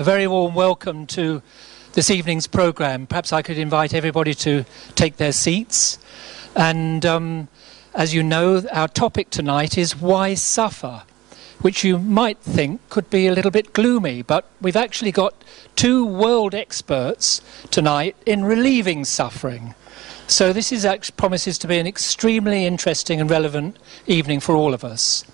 A very warm welcome to this evening's programme. Perhaps I could invite everybody to take their seats. And as you know, our topic tonight is why suffer, which you might think could be a little bit gloomy, but we've actually got two world experts tonight in relieving suffering. So this promises to be an extremely interesting and relevant evening for all of us.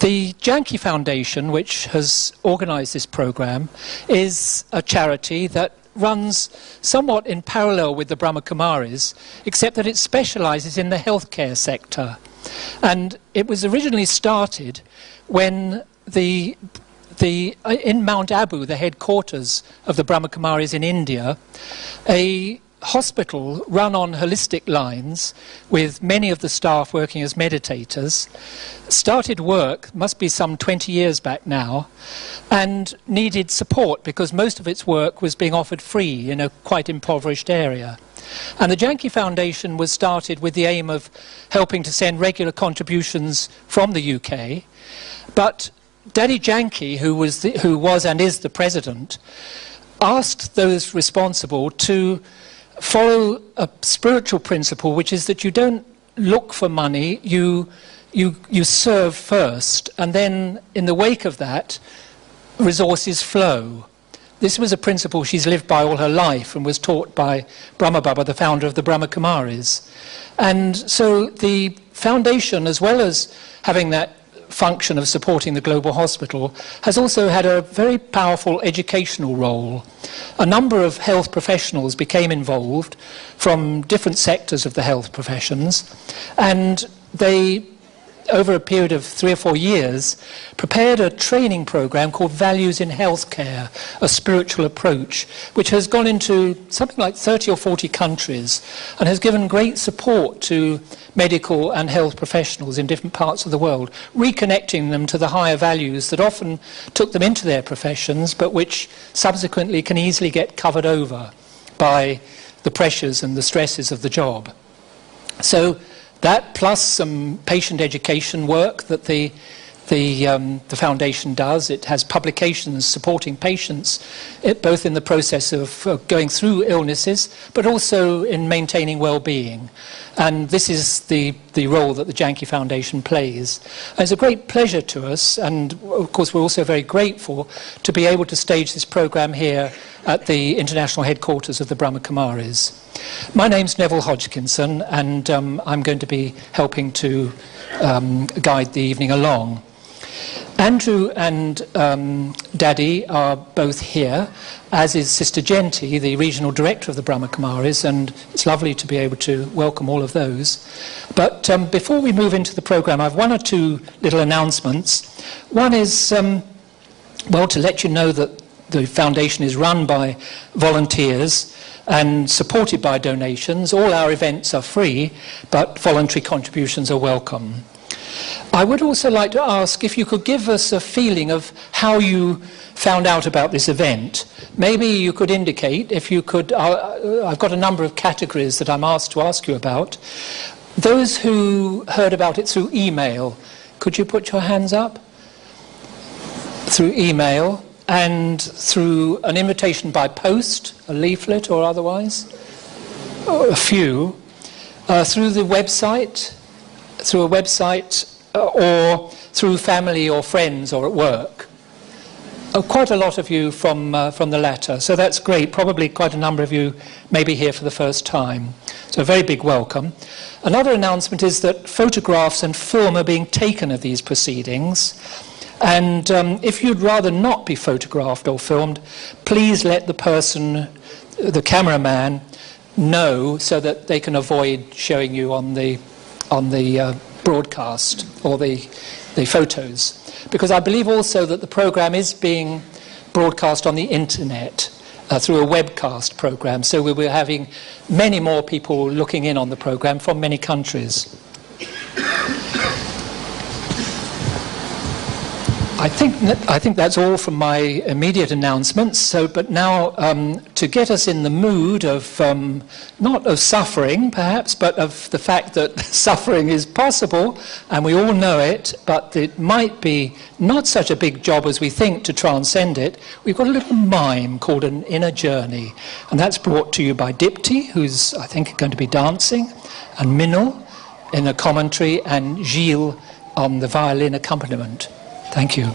The Janki Foundation, which has organised this programme, is a charity that runs somewhat in parallel with the Brahma Kumaris, except that it specialises in the healthcare sector. And it was originally started when in Mount Abu, the headquarters of the Brahma Kumaris in India, a hospital run on holistic lines with many of the staff working as meditators started work, must be some 20 years back now, and needed support because most of its work was being offered free in a quite impoverished area. And the Janki Foundation was started with the aim of helping to send regular contributions from the UK, but Dadi Janki, who was and is the president, asked those responsible to follow a spiritual principle, which is that you don't look for money, you serve first, and then in the wake of that, resources flow. This was a principle she's lived by all her life and was taught by Brahma Baba, the founder of the Brahma Kumaris. And so the foundation, as well as having that function of supporting the global hospital, has also had a very powerful educational role. A number of health professionals became involved from different sectors of the health professions, and they, over a period of 3 or 4 years, prepared a training program called Values in Healthcare, a spiritual approach, which has gone into something like 30 or 40 countries and has given great support to medical and health professionals in different parts of the world, reconnecting them to the higher values that often took them into their professions, but which subsequently can easily get covered over by the pressures and the stresses of the job. So that, plus some patient education work that the foundation does. It has publications supporting patients, both in the process of going through illnesses, but also in maintaining well-being. And this is the role that the Janki Foundation plays. And it's a great pleasure to us, and of course we're also very grateful to be able to stage this programme here at the international headquarters of the Brahma Kumaris. My name's Neville Hodgkinson, and I'm going to be helping to guide the evening along. Andrew and Dadi are both here, as is Sister Janki, the regional director of the Brahma Kumaris, and it's lovely to be able to welcome all of those. But before we move into the programme, I have 1 or 2 little announcements. One is, well, to let you know that the foundation is run by volunteers and supported by donations. All our events are free, but voluntary contributions are welcome. I would also like to ask if you could give us a feeling of how you found out about this event. Maybe you could indicate, if you could, I've got a number of categories that I'm asked to ask you about. Those who heard about it through email, could you put your hands up? Through email and through an invitation by post, a leaflet or otherwise? A few. Through the website, through a website, or through family or friends or at work. Quite a lot of you from the latter, so that's great. Probably quite a number of you may be here for the first time. So a very big welcome. Another announcement is that photographs and film are being taken of these proceedings. And if you'd rather not be photographed or filmed, please let the person, the cameraman, know so that they can avoid showing you on the broadcast or the photos, because I believe also that the programme is being broadcast on the internet through a webcast programme, so we'll be having many more people looking in on the programme from many countries. I think that's all from my immediate announcements. So, but now to get us in the mood of not of suffering, perhaps, but of the fact that suffering is possible, and we all know it, but it might be not such a big job as we think to transcend it. We've got a little mime called An Inner Journey, and that's brought to you by Dipti, who's I think going to be dancing, and Minal in the commentary, and Gilles on the violin accompaniment. Thank you.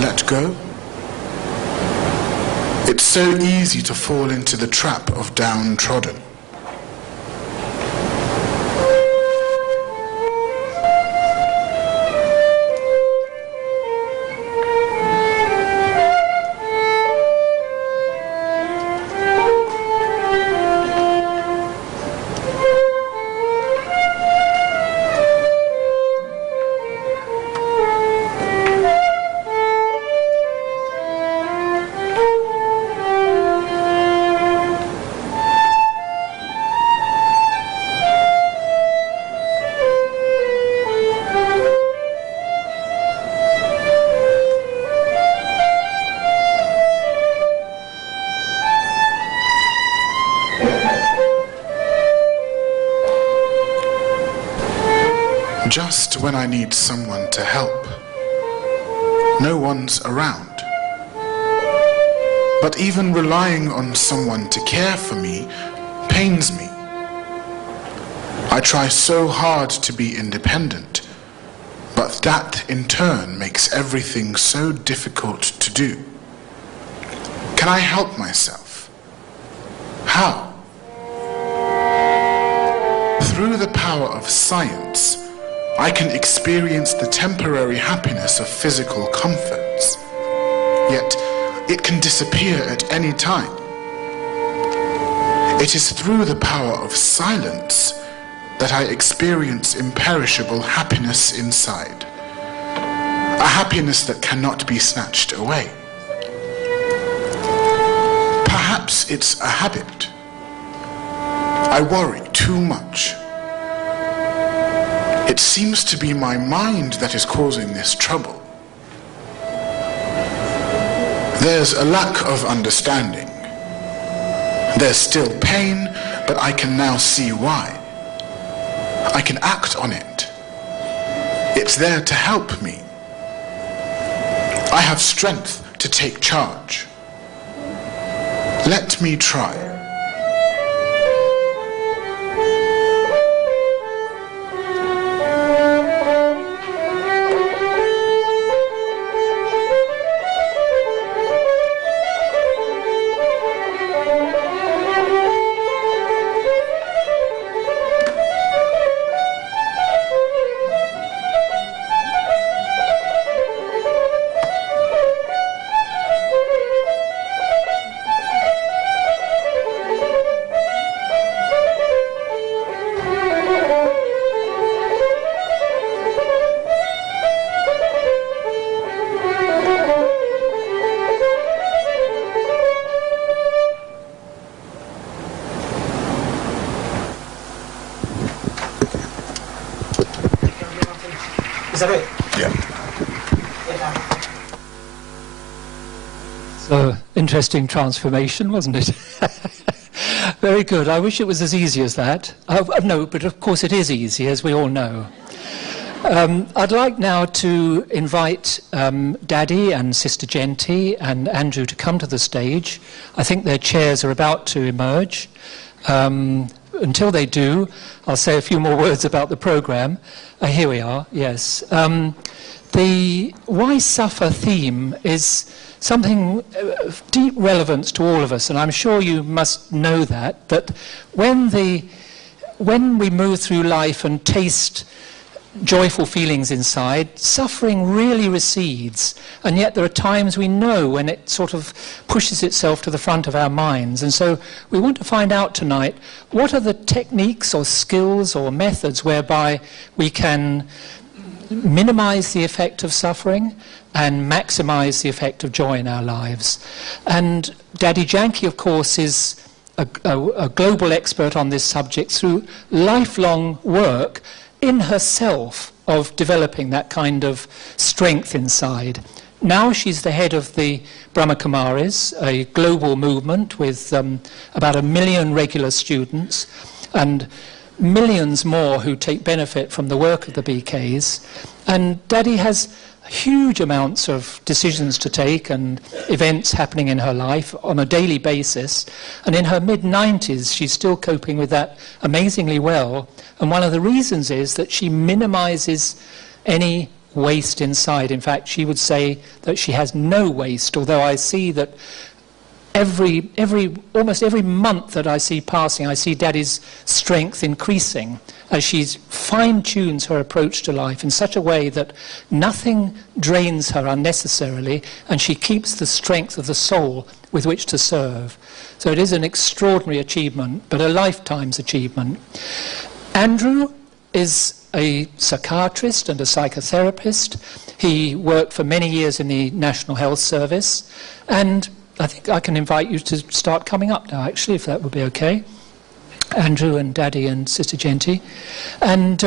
Let go. It's so easy to fall into the trap of downtrodden. Just when I need someone to help, no one's around. But even relying on someone to care for me pains me. I try so hard to be independent, but that in turn makes everything so difficult to do. Can I help myself? How? Through the power of science, I can experience the temporary happiness of physical comforts, yet it can disappear at any time. It is through the power of silence that I experience imperishable happiness inside, a happiness that cannot be snatched away. Perhaps it's a habit. I worry too much. It seems to be my mind that is causing this trouble. There's a lack of understanding. There's still pain, but I can now see why. I can act on it. It's there to help me. I have strength to take charge. Let me try. Is that it? Yeah. So, interesting transformation, wasn't it? Very good. I wish it was as easy as that. No, but of course it is easy, as we all know. I'd like now to invite Dadi and Sister Janki and Andrew to come to the stage. I think their chairs are about to emerge. Until they do, I'll say a few more words about the programme. Here we are, yes. The Why Suffer theme is something of deep relevance to all of us, and I'm sure you must know that when we move through life and taste joyful feelings inside, suffering really recedes, and yet there are times we know when it sort of pushes itself to the front of our minds. And so we want to find out tonight, what are the techniques or skills or methods whereby we can minimize the effect of suffering and maximize the effect of joy in our lives. And Dadi Janki, of course, is a global expert on this subject through lifelong work in herself of developing that kind of strength inside. Now she's the head of the Brahma Kumaris, a global movement with about 1 million regular students and millions more who take benefit from the work of the BKs. And Dadi has huge amounts of decisions to take and events happening in her life on a daily basis. And in her mid-90s, she's still coping with that amazingly well. And one of the reasons is that she minimizes any waste inside. In fact, she would say that she has no waste, although I see that almost every month that I see passing, I see Dadi's strength increasing as she fine-tunes her approach to life in such a way that nothing drains her unnecessarily, and she keeps the strength of the soul with which to serve. So it is an extraordinary achievement, but a lifetime's achievement. Andrew is a psychiatrist and a psychotherapist. He worked for many years in the National Health Service, and I think I can invite you to start coming up now, actually, if that would be okay. Andrew and Dadi and Sister Janki. And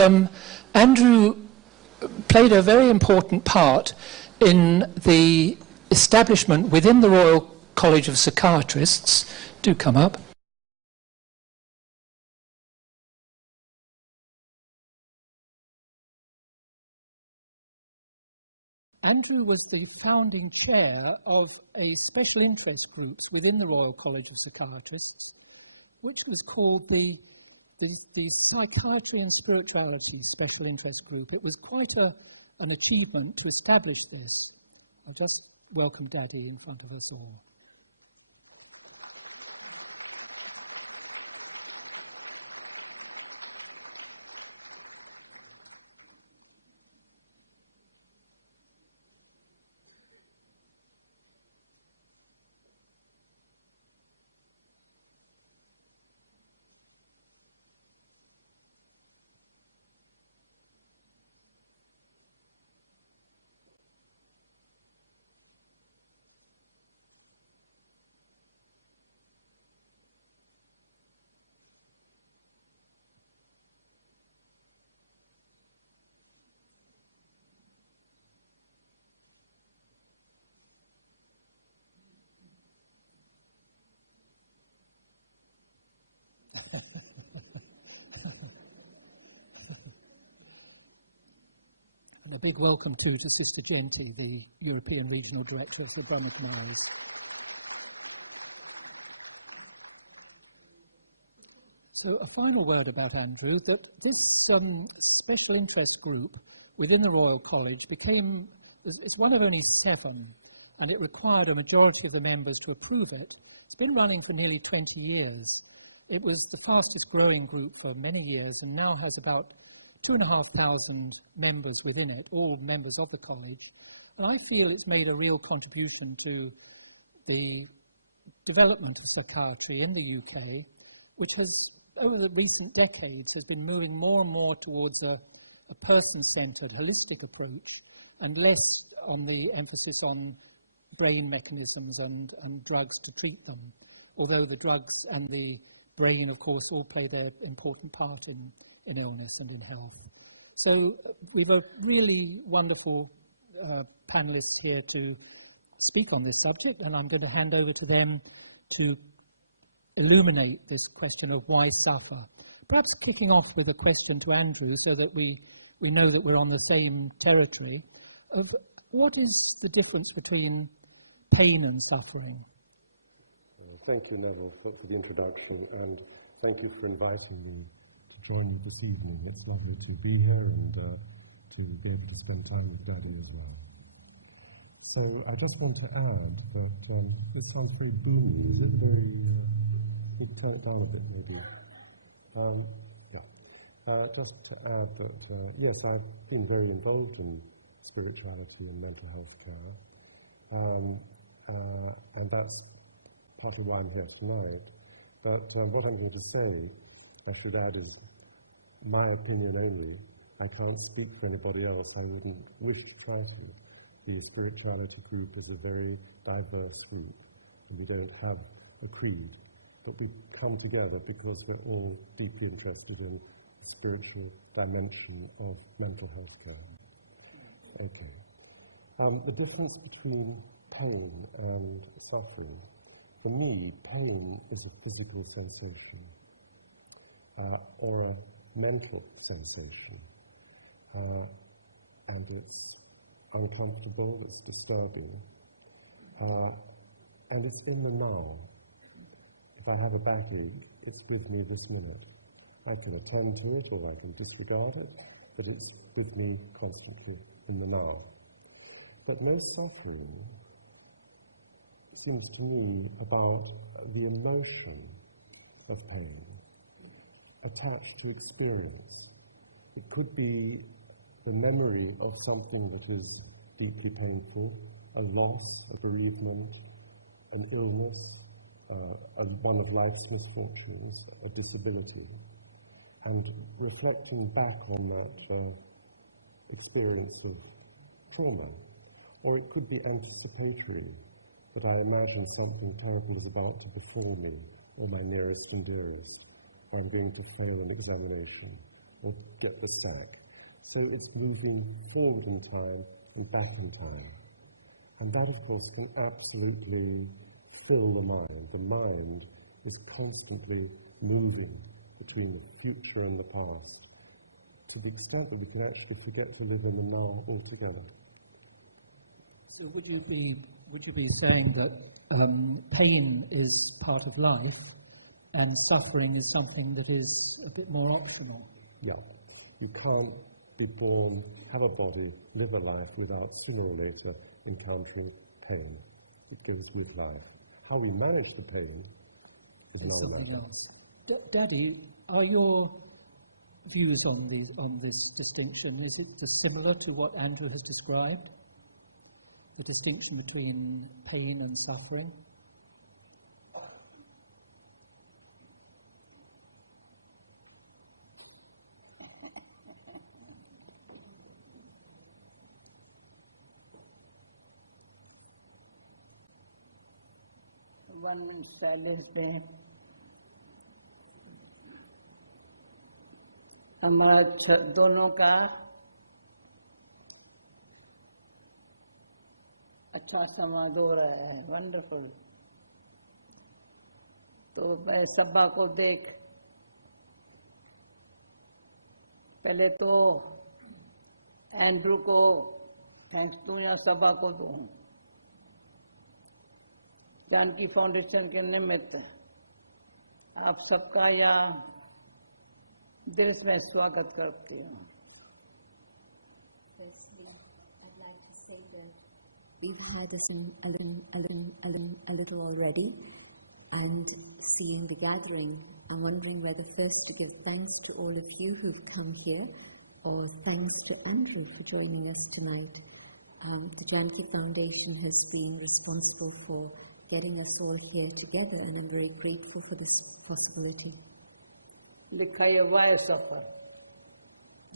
Andrew played a very important part in the establishment within the Royal College of Psychiatrists. Do come up. Andrew was the founding chair of a special interest groups within the Royal College of Psychiatrists, which was called the Psychiatry and Spirituality Special Interest Group. It was quite an achievement to establish this. I'll just welcome Dadi in front of us all. And a big welcome too to Sister Janki, the European Regional Director of the Brahma Kumaris. So a final word about Andrew, that this special interest group within the Royal College it's one of only 7, and it required a majority of the members to approve it. It's been running for nearly 20 years. It was the fastest growing group for many years and now has about 2,500 members within it, all members of the college. And I feel it's made a real contribution to the development of psychiatry in the UK, which has, over the recent decades, has been moving more and more towards a person-centered, holistic approach, and less on the emphasis on brain mechanisms and drugs to treat them, although the drugs and the brain, of course, all play their important part in illness and in health. So we've a really wonderful panelists here to speak on this subject, and I'm going to hand over to them to illuminate this question of why suffer. Perhaps kicking off with a question to Andrew so that we know that we're on the same territory of what is the difference between pain and suffering? Thank you, Neville, for the introduction, and thank you for inviting me to join you this evening. It's lovely to be here and to be able to spend time with Dadi as well. So I just want to add that this sounds very booming. Is it very... you can turn it down a bit, maybe. Just to add that, yes, I've been very involved in spirituality and mental health care, and that's partly why I'm here tonight. But what I'm going to say, I should add, is my opinion only. I can't speak for anybody else. I wouldn't wish to try to. The spirituality group is a very diverse group, and we don't have a creed, but we come together because we're all deeply interested in the spiritual dimension of mental health care. Okay. The difference between pain and suffering. For me, pain is a physical sensation or a mental sensation, and it's uncomfortable, it's disturbing, and it's in the now. If I have a backache, it's with me this minute. I can attend to it or I can disregard it, but it's with me constantly in the now. But most suffering seems to me about the emotion of pain attached to experience. It could be the memory of something that is deeply painful, a loss, a bereavement, an illness, one of life's misfortunes, a disability, and reflecting back on that experience of trauma. Or it could be anticipatory, that I imagine something terrible is about to befall me, or my nearest and dearest, or I'm going to fail an examination, or get the sack. So it's moving forward in time and back in time. And that, of course, can absolutely fill the mind. The mind is constantly moving between the future and the past, to the extent that we can actually forget to live in the now altogether. So would you be saying that pain is part of life and suffering is something that is a bit more optional? Yeah. You can't be born, have a body, live a life without sooner or later encountering pain. It goes with life. How we manage the pain is something else. Dadi, are your views on this distinction, is it similar to what Andrew has described? The distinction between pain and suffering? One minute silence में हमारा दोनों का अच्छा संवाद हो रहा है, wonderful. तो मैं सभा को देख, पहले तो एंड्रू को थैंक्स दूं या सभा को दूं। जानकी फाउंडेशन के निमित्त आप सबका यहाँ दिल से मैं स्वागत करती हूँ। Firstly, I'd like to say that we've had a little already, and seeing the gathering, I'm wondering whether first to give thanks to all of you who've come here, or thanks to Andrew for joining us tonight. The Janki Foundation has been responsible for getting us all here together, and I'm very grateful for this possibility. Why suffer?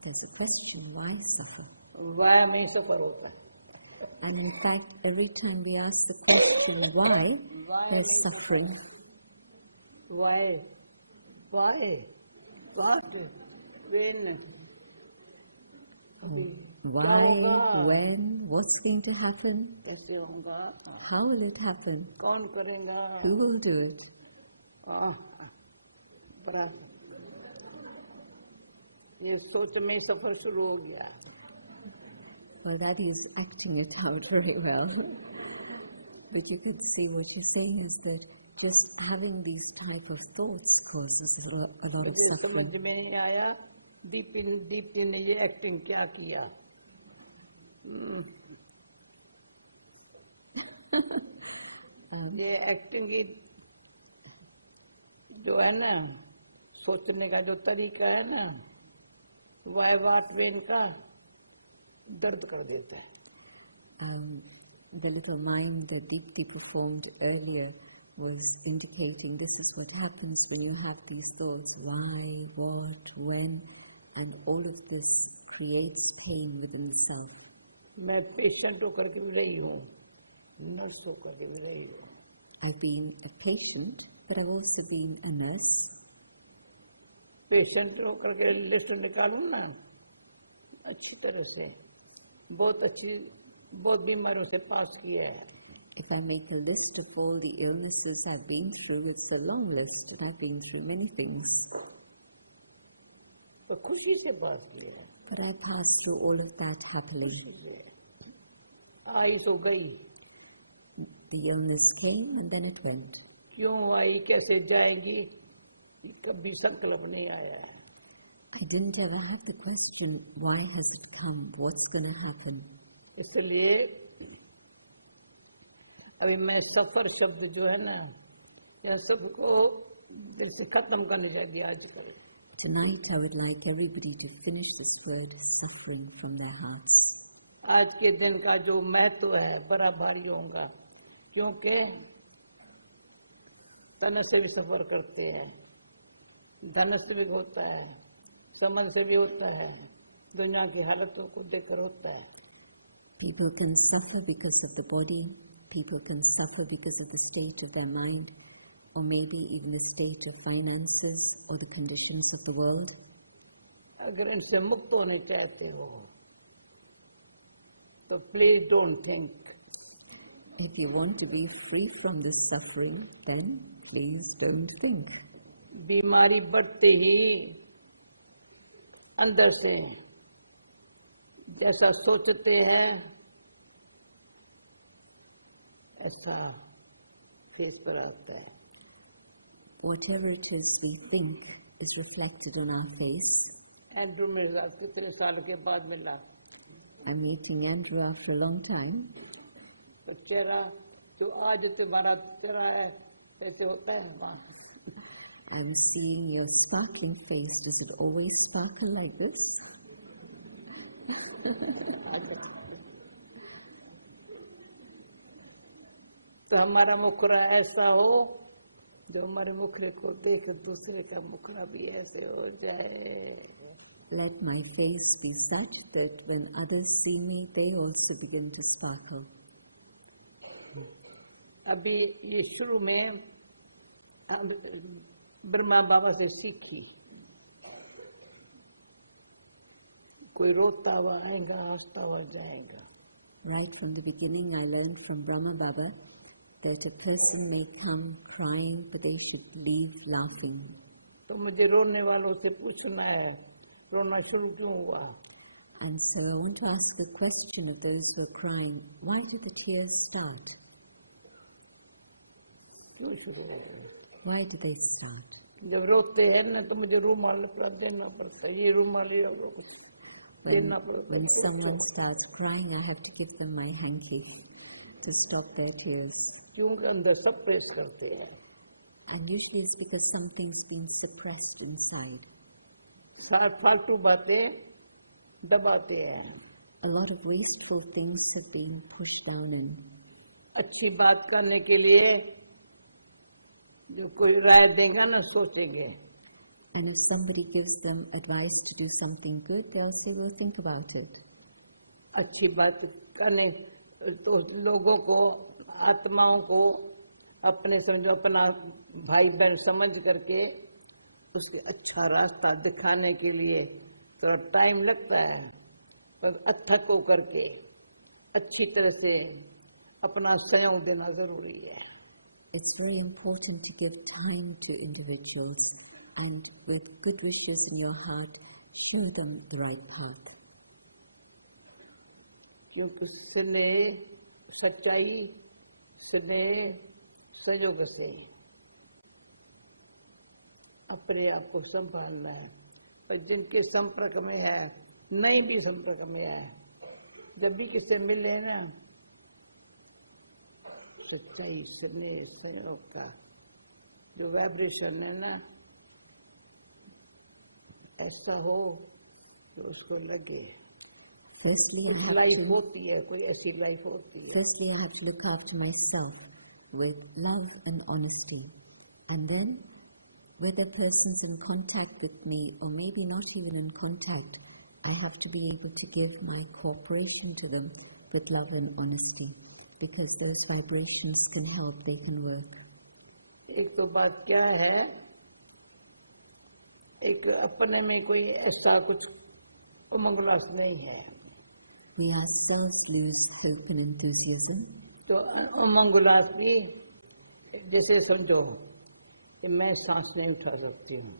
There's a question, why suffer? Why means suffer hota hai? And in fact, every time we ask the question, why, there's suffering. Why? Why? What? When? Why, when, what's going to happen, कैसे होगा, how will it happen, कौन करेगा, who will do it. बड़ा ये सोच में सफर शुरू हो गया. Well, that is acting it out very well. But you could see what you're saying is that just having these type of thoughts causes a lot of मुझे समझ suffering. में नहीं आया दीप्ति ने ये एक्टिंग क्या किया. ये एक्टिंग की जो है ना सोचने का जो तरीका है ना वाट वेन का दर्द कर देता है. The little mime that Deepti performed earlier was indicating this is what happens when you have these thoughts, why, what, when, and all of this creates pain within the self. मैं patient होकर के भी रही हूँ, nurse होकर के भी रही हूँ. I've been a patient, but I've also been a nurse. Patient होकर के लिस्ट निकालूं ना अच्छी तरह से, बहुत बीमारियों से पास किया है. If I make a list of all the illnesses I've been through, it's a long list, and I've been through many things. पर खुशी से पास किया है. But I passed through all of that happily. खुशी से आई सो गई. The illness came and then it went. क्यों आई कैसे जाएगी कभी संकल्प नहीं आया है. I didn't ever have the question, why has it come? What's going to happen? इसलिए अभी मैं सफर शब्द जो है ना यह सबको दिल से खत्म करने चाहिए आजकल. Tonight I would like everybody to finish this word, suffering, from their hearts. आज के दिन का जो महत्व है बड़ा भारी होगा क्योंकि तन से भी सफर करते हैं, धन से भी होता है, समझ से भी होता है, दुनिया की हालतों को देखकर होता है. People can suffer because of the body, people can suffer because of the state of their mind, or maybe even the state of finances or the conditions of the world. अगर इनसे मुक्त होने चाहते हो तो please don't think. If you want to be free from this suffering, then please don't think. बीमारी बढ़ते ही अंदर से जैसा सोचते हैं ऐसा फेस पर आता है. Whatever it is we think is reflected on our face. Andrew मेरे साथ कितने साल के बाद मिला. I'm meeting Andrew after a long time. तो चेहरा जो आज तुम्हारा चेहरा है कैसे होता है वहाँ. I'm seeing your sparkling face. Does it always sparkle like this? तो हमारा मुखरा ऐसा हो जो हमारे मुखरे को देख दूसरे का मुखरा भी ऐसे हो जाए. Let my face be such that when others see me, they also begin to sparkle. अभी ये शुरू में ब्रह्मा बाबा से सीखी. कोई रोता हुआ आएगा, हंसता हुआ जाएगा. Right from the beginning, I learned from Brahma Baba that a person may come crying, but they should leave laughing. तो मुझे रोने वालों से पूछना है, रोना शुरू क्यों हुआ? And so I want to ask the question of those who are crying, why do the tears start? क्यों शुरू हुए? Why do they start? जब रोते हैं ना तो मुझे रूमाल देना पड़ता है. ये रूमाल देना पड़ता है. When someone starts crying, I have to give them my hanky to stop their tears. क्योंकि अंदर सब प्रेस करते हैं. And usually it's because something's been suppressed inside. फालतू बातें दबाते हैं. A lot of wasteful things have been pushed down in. अच्छी बात करने के लिए जो कोई राय देगा ना सोचेंगे. And if somebody gives them advice to do something good, they'll say, we'll think about it. अच्छी बात करने तो लोगों को आत्माओं को अपने समझो अपना भाई बहन समझ करके उसके अच्छा रास्ता दिखाने के लिए थोड़ा टाइम लगता है पर अथक होकर के अच्छी तरह से अपना सहयोग देना जरूरी है. It's very important to give time to individuals and with good wishes in your heart, show them the right path. क्योंकि स्नेह, सच्चाई, स्नेह, सहयोग से अपने आप को संभालना है. पर जिनके संपर्क में है, नहीं भी संपर्क में है, जब भी किससे मिले ना, सच्चाई, स्नेह, सहयोग का जो वाइब्रेशन है ना, ऐसा हो कि उसको लगे. Firstly, लाइफ होती है, कोई ऐसी लाइफ होती है. Firstly, I have to look after myself with love and honesty. And then, whether person's in contact with me or maybe not even in contact, I have to be able to give my cooperation to them with love and honesty. Because those vibrations can help, they can work. एक तो बात क्या है, एक अपने में कोई ऐसा कुछ उमंग-उल्लास नहीं है. We ourselves lose hope and enthusiasm. तो उमंग-उल्लास भी जैसे समझो कि मैं सांस नहीं उठा सकती हूँ.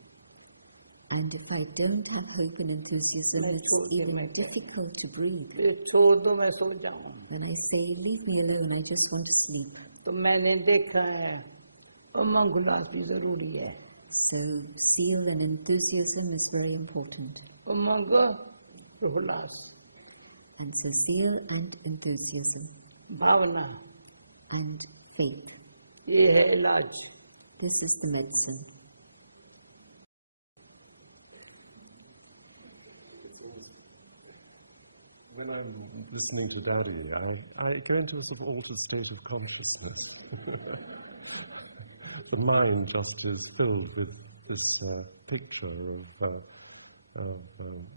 And if I don't have hope and enthusiasm, it's even difficult to breathe. छोड़ दो, मैं सो जाऊँ. When I say, leave me alone, I just want to sleep. तो मैंने देखा है, उमंग-उल्लास भी जरूरी है. So, zeal and enthusiasm is very important. उमंग-उल्लास. And so, zeal and enthusiasm. Bhavna. And faith. ये है इलाज. This is the medicine. When I'm listening to Dadi, I go into a sort of altered state of consciousness. The mind just is filled with this picture of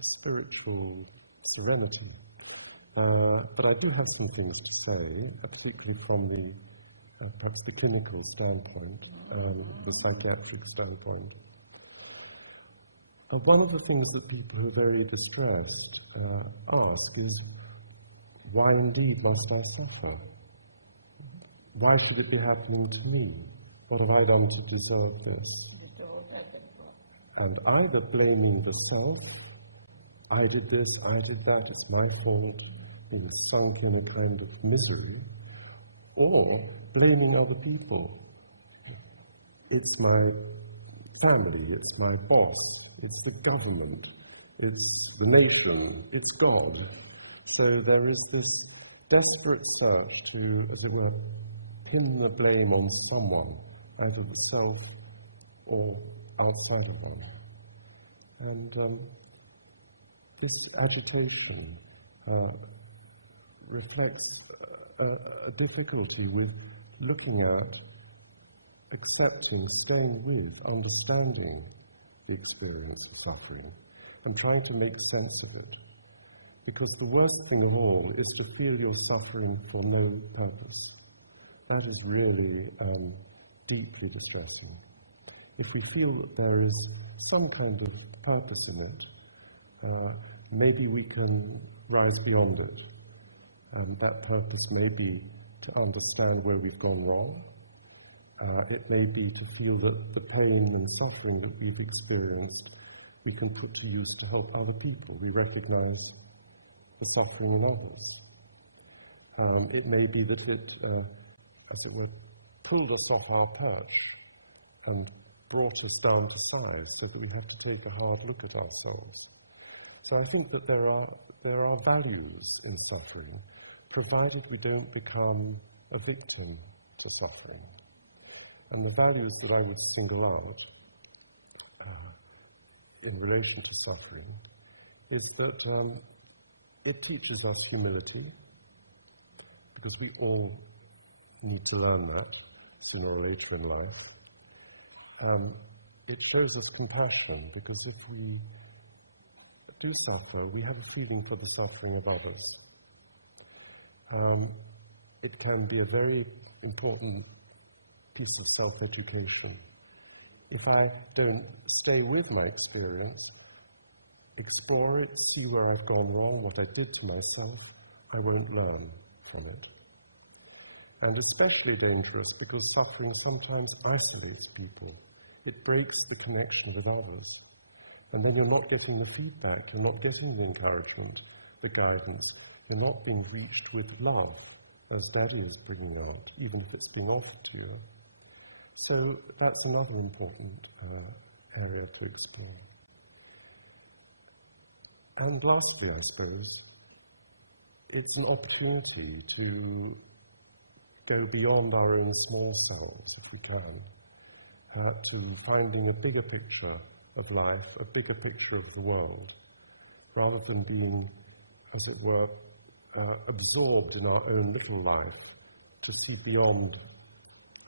spiritual serenity. But I do have some things to say, particularly from the perhaps the clinical standpoint, the psychiatric standpoint. One of the things that people who are very distressed ask is, why indeed must I suffer? Why should it be happening to me? What have I done to deserve this? And either blaming the self, I did this, I did that, it's my fault, being sunk in a kind of misery, or blaming other people. It's my family, it's my boss, it's the government, it's the nation, it's God. So there is this desperate search to, as it were, pin the blame on someone, either the self or outside of one. And this agitation reflects a difficulty with looking at, accepting, staying with, understanding the experience of suffering and trying to make sense of it. Because the worst thing of all is to feel you're suffering for no purpose. That is really deeply distressing. If we feel that there is some kind of purpose in it, maybe we can rise beyond it. And that purpose may be to understand where we've gone wrong. It may be to feel that the pain and suffering that we've experienced we can put to use to help other people. We recognize the suffering in others. It may be that it, as it were, pulled us off our perch and brought us down to size so that we have to take a hard look at ourselves. So I think that there are values in suffering, provided we don't become a victim to suffering. And the values that I would single out in relation to suffering is that it teaches us humility, because we all need to learn that sooner or later in life. It shows us compassion, because if we do suffer, we have a feeling for the suffering of others. It can be a very important piece of self-education. If I don't stay with my experience, explore it, see where I've gone wrong, what I did to myself, I won't learn from it. And especially dangerous because suffering sometimes isolates people. It breaks the connection with others. And then you're not getting the feedback, you're not getting the encouragement, the guidance. You're not being reached with love, as Dadi is bringing out, even if it's being offered to you. So that's another important area to explore. And lastly, I suppose, it's an opportunity to go beyond our own small selves, if we can, to finding a bigger picture of life, a bigger picture of the world, rather than being, as it were, absorbed in our own little life, to see beyond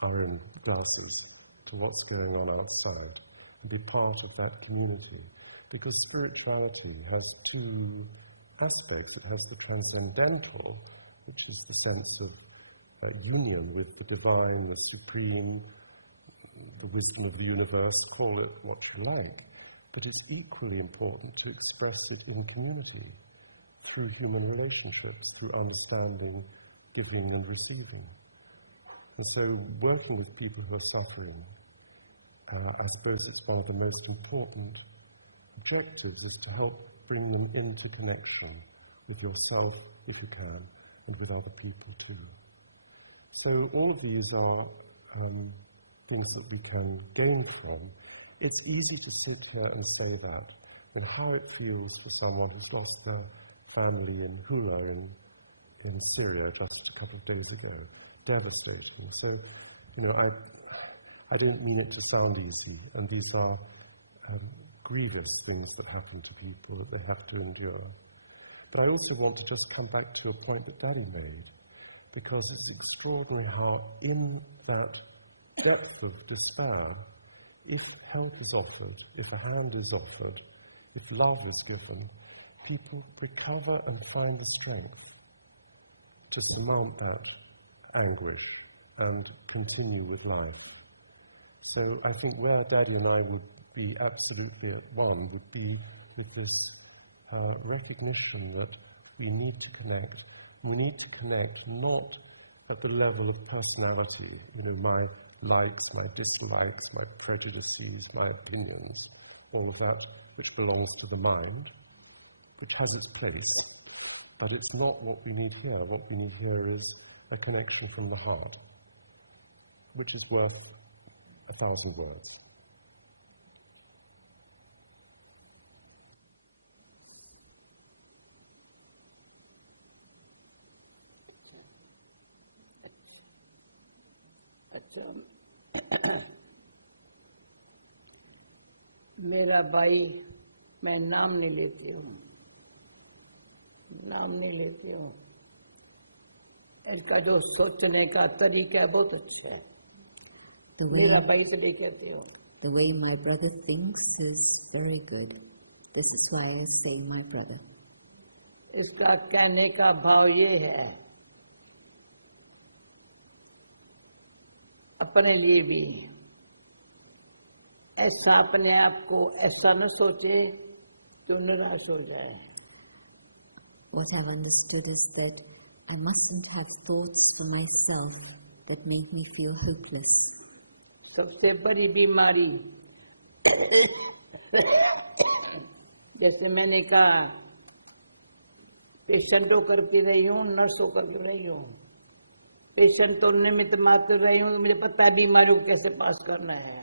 our own glasses to what's going on outside and be part of that community. Because spirituality has two aspects. It has the transcendental, which is the sense of union with the divine, the supreme, the wisdom of the universe, call it what you like. But it's equally important to express it in community, through human relationships, through understanding, giving and receiving. And so working with people who are suffering, I suppose it's one of the most important objectives is to help bring them into connection with yourself, if you can, and with other people too. So all of these are things that we can gain from. It's easy to sit here and say that. I mean, how it feels for someone who's lost their family in Hula in Syria just a couple of days ago. Devastating. So, you know, I don't mean it to sound easy, and these are grievous things that happen to people that they have to endure. But I also want to just come back to a point that Dadi made, because it's extraordinary how in that depth of despair, if help is offered, if a hand is offered, if love is given, people recover and find the strength to surmount that anguish and continue with life. So I think where Dadi and I would be absolutely at one would be with this recognition that we need to connect. We need to connect not at the level of personality, you know, my likes, my dislikes, my prejudices, my opinions, all of that which belongs to the mind, which has its place, but it's not what we need here. What we need here is a connection from the heart, which is worth 1,000 words. मेरा भाई, मैं नाम नहीं लेती हूँ, इसका जो सोचने का तरीका है बहुत अच्छा है। मेरा भाई से नहीं कहती हूँ। The way my brother thinks is very good. This is why I say my brother. इसका कहने का भाव ये है, अपने लिए भी ऐसा अपने आप को ऐसा न सोचे जो निराश हो जाए। What I've understood is that I mustn't have thoughts for myself that make me feel hopeless. सबसे बड़ी बीमारी जैसे मैंने कहा, पेशेंट होकर भी रही हूँ, नर्स होकर भी रही हूँ। पेशेंट तो निमित्त मात्र रही हूँ, मुझे पता है बीमारियों को कैसे पास करना है।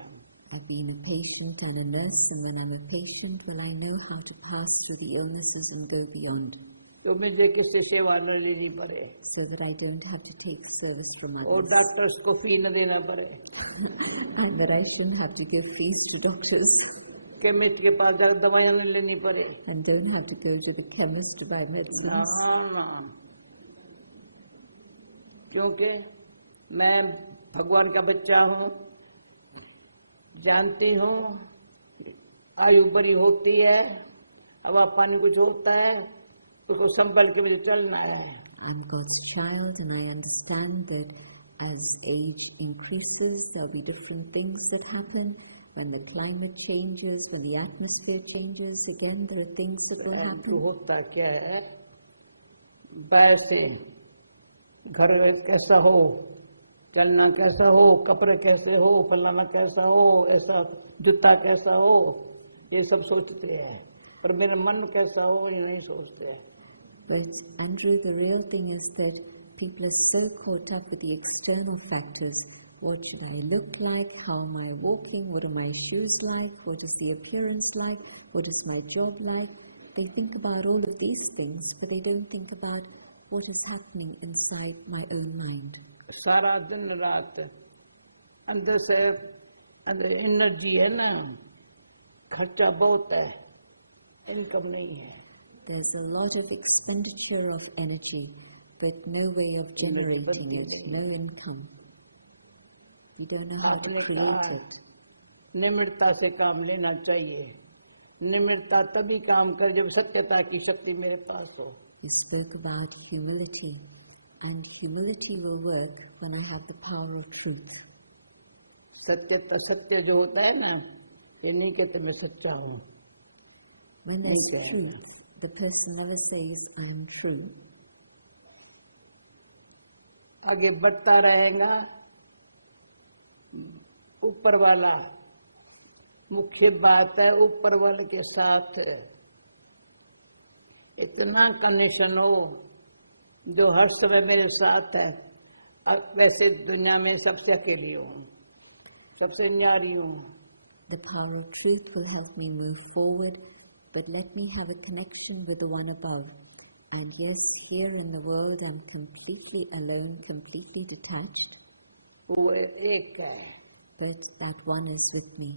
I've been a patient and a nurse, and when I'm a patient, well, I know how to pass through the illnesses and go beyond. तो मुझे किससे सेवा न लेनी पड़े। So that I don't have to take service from others. और doctors को फी न देना पड़े। And that I shouldn't have to give fees to doctors. Chemist के पास जाकर दवाइयाँ न लेनी पड़े। And don't have to go to the chemist to buy medicines. ना, क्योंकि मैं भगवान का बच्चा हूँ, जानती हूँ आयु बड़ी होती है, हवा पानी कुछ होता है, उसको संभल के मुझे चलना है। I'm God's child, and I understand that as age increases, there'll be different things that happen, When the climate changes, when the atmosphere changes, again there are things that will happen. होता क्या है, बाहर से घर कैसा हो, चलना कैसा हो, कपड़े कैसे हो, फलाना कैसा हो, ऐसा जूता कैसा हो, ये सब सोचते हैं, पर मेरा मन कैसा हो ये नहीं सोचते हैं. But Andrew, the real thing is that people are so caught up with the external factors. What should I look like? How am I walking? What are my shoes like? What is the appearance like? What is my job like? They think about all of these things, but they don't think about what is happening inside my own mind. सारा दिन रात अंदर से अंदर energy है ना, खर्चा बहुत है, इनकम नहीं है. There's a lot of expenditure of energy, but no way of generating it, no income. You don't know how to create it. निम्रता से काम लेना चाहिए. निम्रता तभी काम कर जब सत्यता की शक्ति मेरे पास हो. We spoke about humility, and humility will work when I have the power of truth. सत्यता सत्य जो होता है ना, ये नहीं कहते मैं सच्चा हूँ. When there's truth, the person never says, I am true. आगे बढ़ता रहेगा. ऊपर वाला मुख्य बात है, ऊपर वाले के साथ इतना कनेक्शन हो जो हर समय मेरे साथ है. वैसे दुनिया में सबसे अकेली हूँ, सबसे न्यारी हूँ. The power of truth will help me move forward, but let me have a connection with the one above. And yes, here in the world I'm completely alone, completely detached. वो एक है, but that one is with me.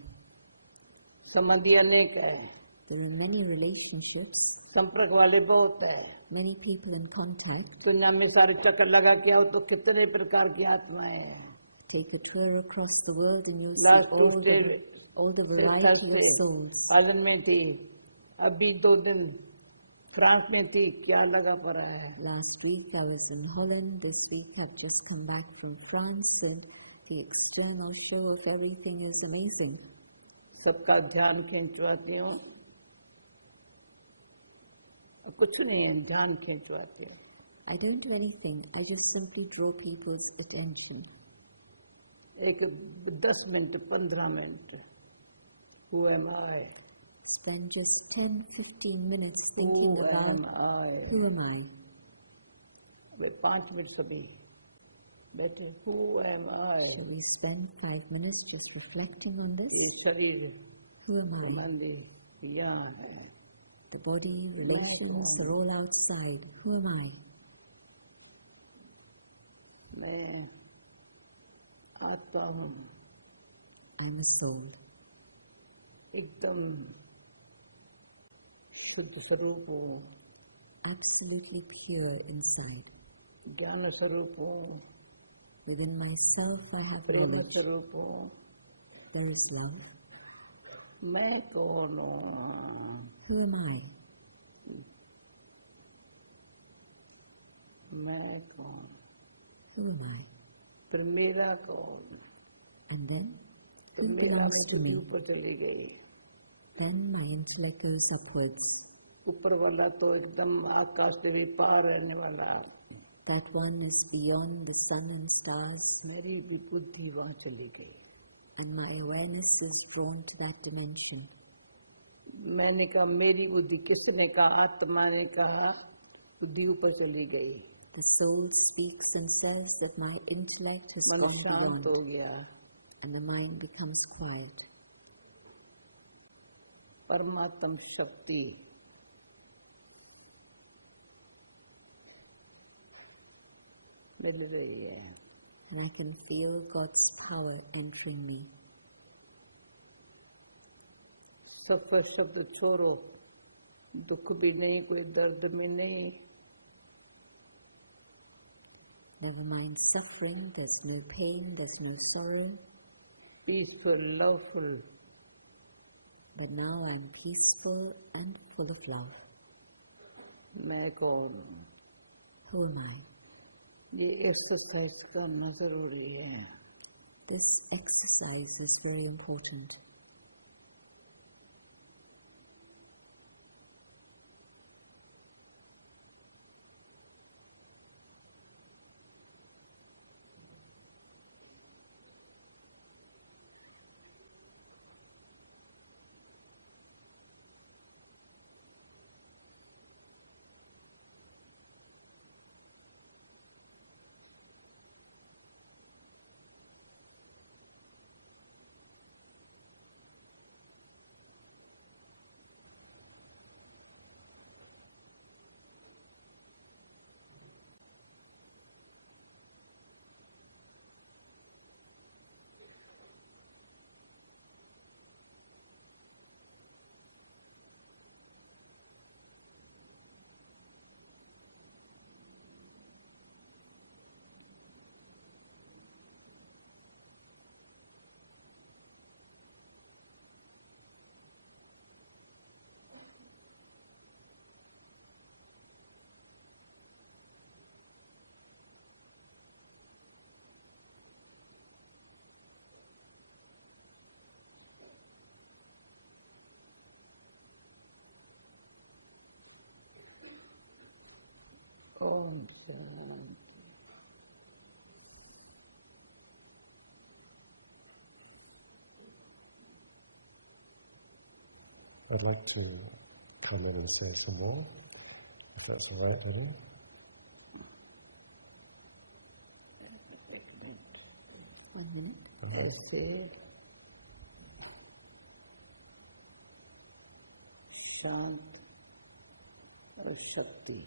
संबंधी अनेक है. There are many relationships, संपर्क वाले बहुत है. many people in contact. दुनिया में सारे चक्कर लगा के आओ तो कितने प्रकार की आत्माएं हैं. Take a tour across the world and you'll see all the variety of souls. Holland में थी, अभी 2 दिन फ्रांस में थी, क्या लगा पड़ा है. Last week I was in Holland, this week I've just come back from France, and the external show of everything is amazing. सबका ध्यान खींचवाती हूँ, कुछ नहीं है, ध्यान खींचवाती हूँ. I don't do anything, I just simply draw people's attention. एक 10 minute 15 minute, who am I? Spend just 10-15 minutes thinking who about am I? who am I? Way 5 minute सभी बैठे, who am I? Shall we spend 5 minutes just reflecting on ये this? शरीर Who am I? संबंधी यहाँ है. The body, relations are all outside. Who am I? मैं आत्मा हूँ, I'm a soul. एकदम शुद्ध स्वरूप हूँ, Absolutely pure inside. ज्ञान स्वरूप हूँ, Within myself I have Prem knowledge. स्वरूप हूँ. There is love. मैं कौन हूँ? Who am I? मैं कौन? Who am I? फिर मेरा कौन? And then, तो who मेरा belongs में to बुद्धि me? ऊपर चली गई. Then my intellect goes upwards. ऊपर वाला तो एकदम आकाश से भी पार रहने वाला. That one is beyond the sun and stars, मेरी भी बुद्धि वहाँ चली गई. and my awareness is drawn to that dimension. मैंने कहा मेरी बुद्धि, किसने कहा? आत्मा ने कहा बुद्धि ऊपर चली गई. The soul speaks and says that my intellect has मन gone शांत beyond, हो गया. and the mind becomes quiet. परमात्म शक्ति मिल रही है. And I can feel God's power entering me. सफर शब्द छोड़ो, दुख भी नहीं, कोई दर्द भी नहीं. Never mind suffering, there's no pain, there's no sorrow. Peaceful, loveful. But now I'm peaceful and full of love. मैं कौन हूँ? Who am I? ये एक्सरसाइज करना जरूरी है. This exercise is very important. Om Shanti. I'd like to come in and say some more, if that's all right, Dadi. एक minute 1 minute. ऐसे शांत और शक्ति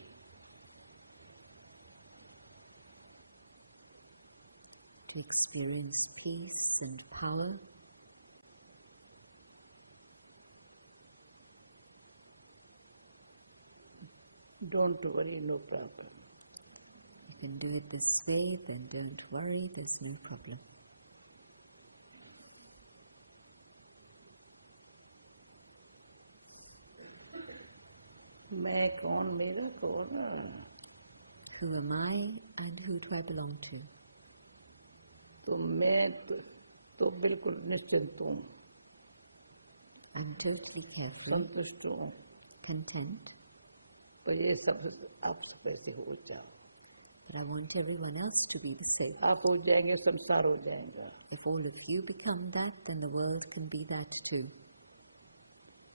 To experience peace and power. Don't worry, no problem. You can do it this way, then don't worry, there's no problem. मैं कौन मेरा कौन Who am I and who do I belong to? तो मैं तो बिल्कुल निश्चिंत हूँ I'm totally carefree, संतुष्ट हूँ content, पर ये सब आप सब ऐसे हो जाओ but I want everyone else to be the same. आप हो जाएंगे संसार हो जाएगा If all of you become that, then the world can be that too.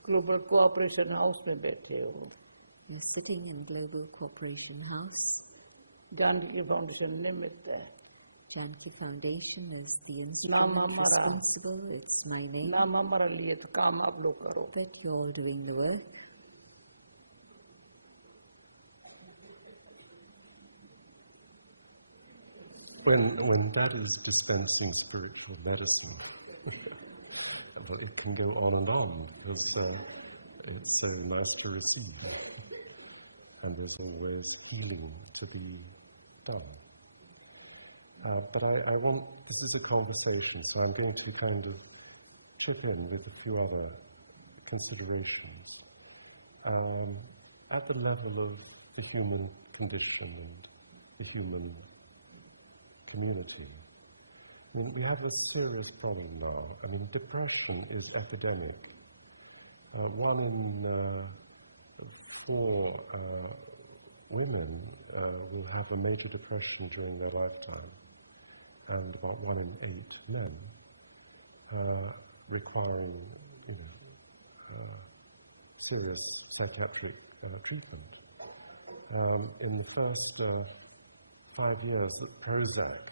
Global cooperation house में बैठे हो You're sitting in Global Cooperation House. Janki foundation निमित्त है Janki Foundation is the नाम instrument हमारा responsible. It's my name. नाम हमारा लिए तो काम आप लोग करो But you're all doing the work. When Dad is dispensing spiritual medicine, well, it can go on because it's so nice to receive, and there's always healing to be done. But I want, this is a conversation, so I'm going to kind of chip in with a few other considerations. At the level of the human condition and the human community, I mean, we have a serious problem now. I mean, depression is epidemic. 1 in 4 women will have a major depression during their lifetime, and about 1 in 8 men requiring, serious psychiatric treatment. In the first 5 years that Prozac,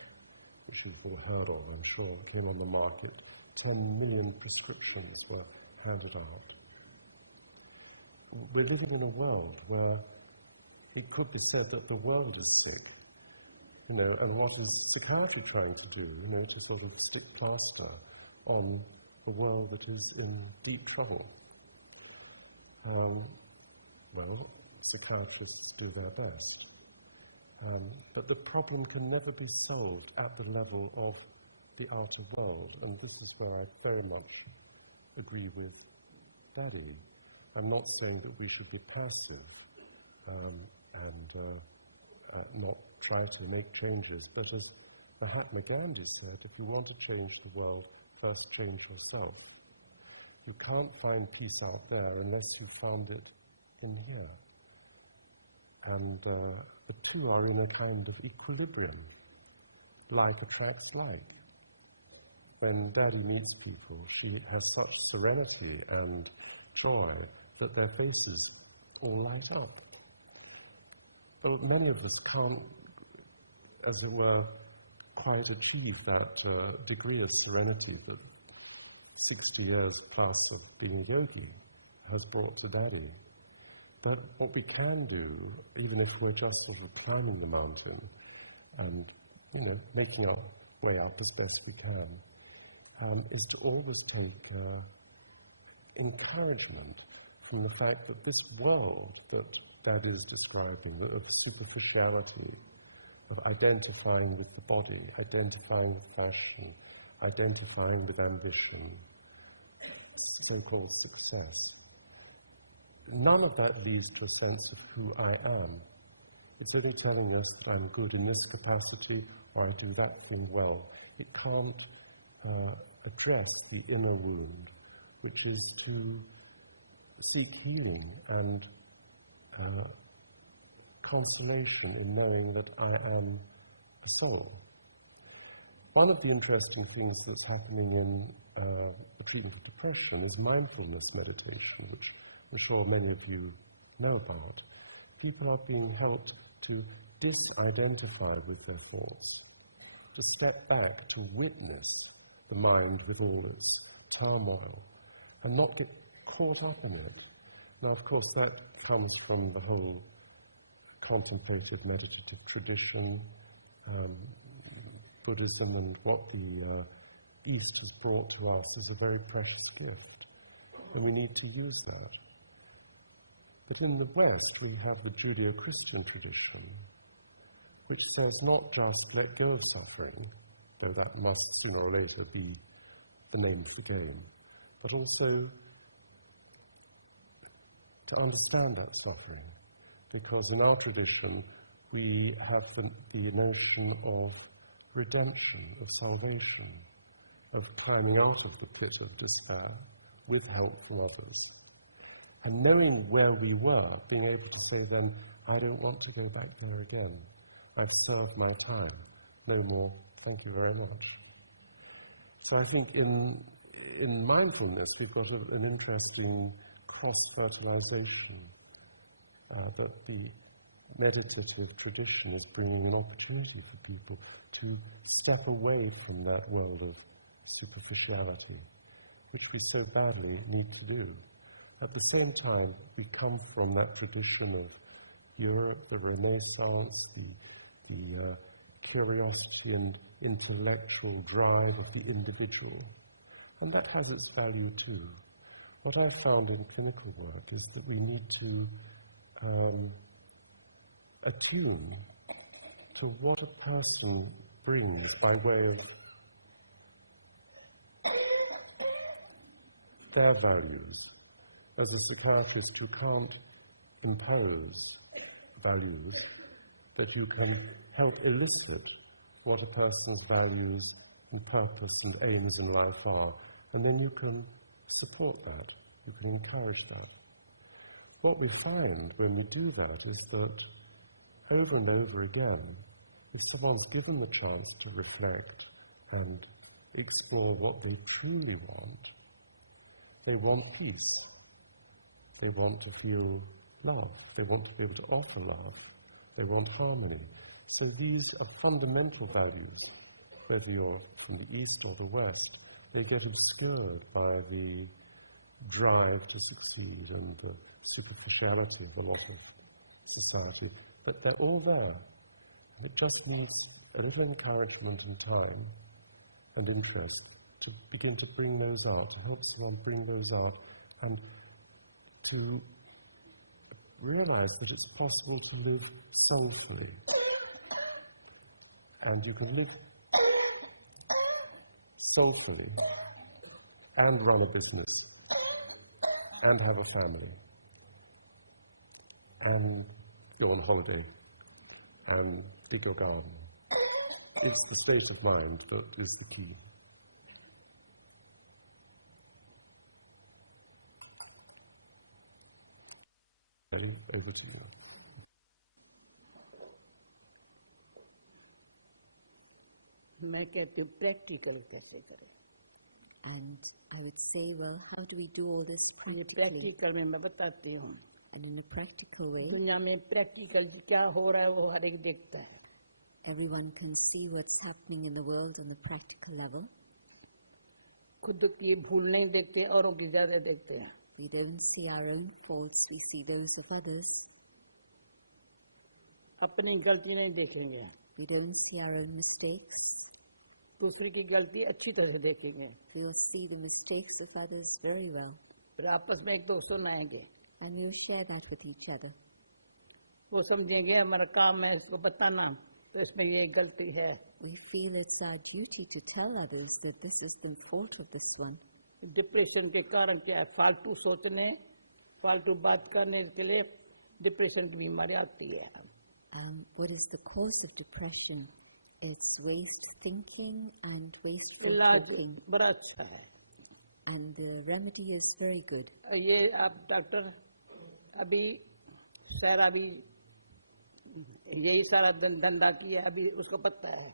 which you've all heard of, I'm sure, came on the market, 10 million prescriptions were handed out. We're living in a world where it could be said that the world is sick, and what is psychiatry trying to do, to sort of stick plaster on a world that is in deep trouble? Well, psychiatrists do their best. But the problem can never be solved at the level of the outer world, and this is where I very much agree with Dadi. I'm not saying that we should be passive and not try to make changes, but as Mahatma Gandhi said, if you want to change the world, first change yourself. You can't find peace out there unless you've found it in here. And the two are in a kind of equilibrium. Like attracts like. When Dadi meets people, she has such serenity and joy that their faces all light up. But many of us can't, as it were, quite achieve that degree of serenity that 60 years plus of being a yogi has brought to Dadi. But what we can do, even if we're just sort of climbing the mountain and, making our way up as best we can, is to always take encouragement from the fact that this world that Dadi is describing, of superficiality, of identifying with the body, identifying with fashion, identifying with ambition, so-called success, none of that leads to a sense of who I am. It's only telling us that I'm good in this capacity or I do that thing well. It can't address the inner wound, which is to seek healing and consolation in knowing that I am a soul. One of the interesting things that's happening in the treatment of depression is mindfulness meditation, which I'm sure many of you know about. People are being helped to disidentify with their thoughts, to step back, to witness the mind with all its turmoil, and not get caught up in it. Now, of course, that comes from the whole contemplative meditative tradition, Buddhism, and what the East has brought to us is a very precious gift, and we need to use that. But in the West, we have the Judeo-Christian tradition, which says not just let go of suffering, though that must sooner or later be the name of the game, but also to understand that suffering. Because in our tradition, we have the notion of redemption, of salvation, of climbing out of the pit of despair with help from others. And knowing where we were, being able to say then, I don't want to go back there again. I've served my time. No more. Thank you very much. So I think in mindfulness, we've got an interesting cross-fertilization that the meditative tradition is bringing an opportunity for people to step away from that world of superficiality, which we so badly need to do. At the same time, we come from that tradition of Europe, the Renaissance, the curiosity and intellectual drive of the individual. And that has its value too. What I've found in clinical work is that we need to attune to what a person brings by way of their values. As a psychiatrist, you can't impose values, but you can help elicit what a person's values and purpose and aims in life are, and then you can support that, you can encourage that. What we find when we do that is that over and over again, if someone's given the chance to reflect and explore what they truly want, they want peace. They want to feel love. They want to be able to offer love. They want harmony. So these are fundamental values, whether you're from the East or the West. They get obscured by the drive to succeed and the superficiality of a lot of society. But they're all there. It just needs a little encouragement and time and interest to begin to bring those out, to help someone bring those out, and to realize that it's possible to live soulfully. And you can live soulfully and run a business and have a family and go on holiday and dig your garden. It's the state of mind that is the key. Ready? Over to you. मैं कहती हूँ practical कैसे करें? And I would say, well, how do we do all this practically? Practical में मैं बताती हूँ. And in a practical way, दुनिया में practical क्या हो रहा है वो हर एक देखता है. everyone can see what's happening in the world on the practical level. खुद की भूल नहीं देखते, औरों की ज़्यादा देखते हैं. We don't see our own faults, we see those of others. अपनी गलती नहीं देखेंगे. We don't see our own mistakes. दूसरे की गलती अच्छी तरह से देखेंगे. We will see the mistakes of others very well. फिर आपस में एक दूसरे सुनाएंगे. And we'll share that with each other. वो समझेंगे हमारा काम है इसको बताना, तो इसमें ये गलती है. We feel it's our duty to tell others that this is the fault of this one. Depression के कारण क्या है? फालतू सोचने, फालतू बात करने के लिए डिप्रेशन की बीमारी आती है. What is the cause of depression? It's waste thinking and wasteful इलाज talking. बड़ा अच्छा है. And the remedy is very good. ये आप डॉक्टर अभी सैरा भी यही सारा धंधा किया, अभी उसको पता है,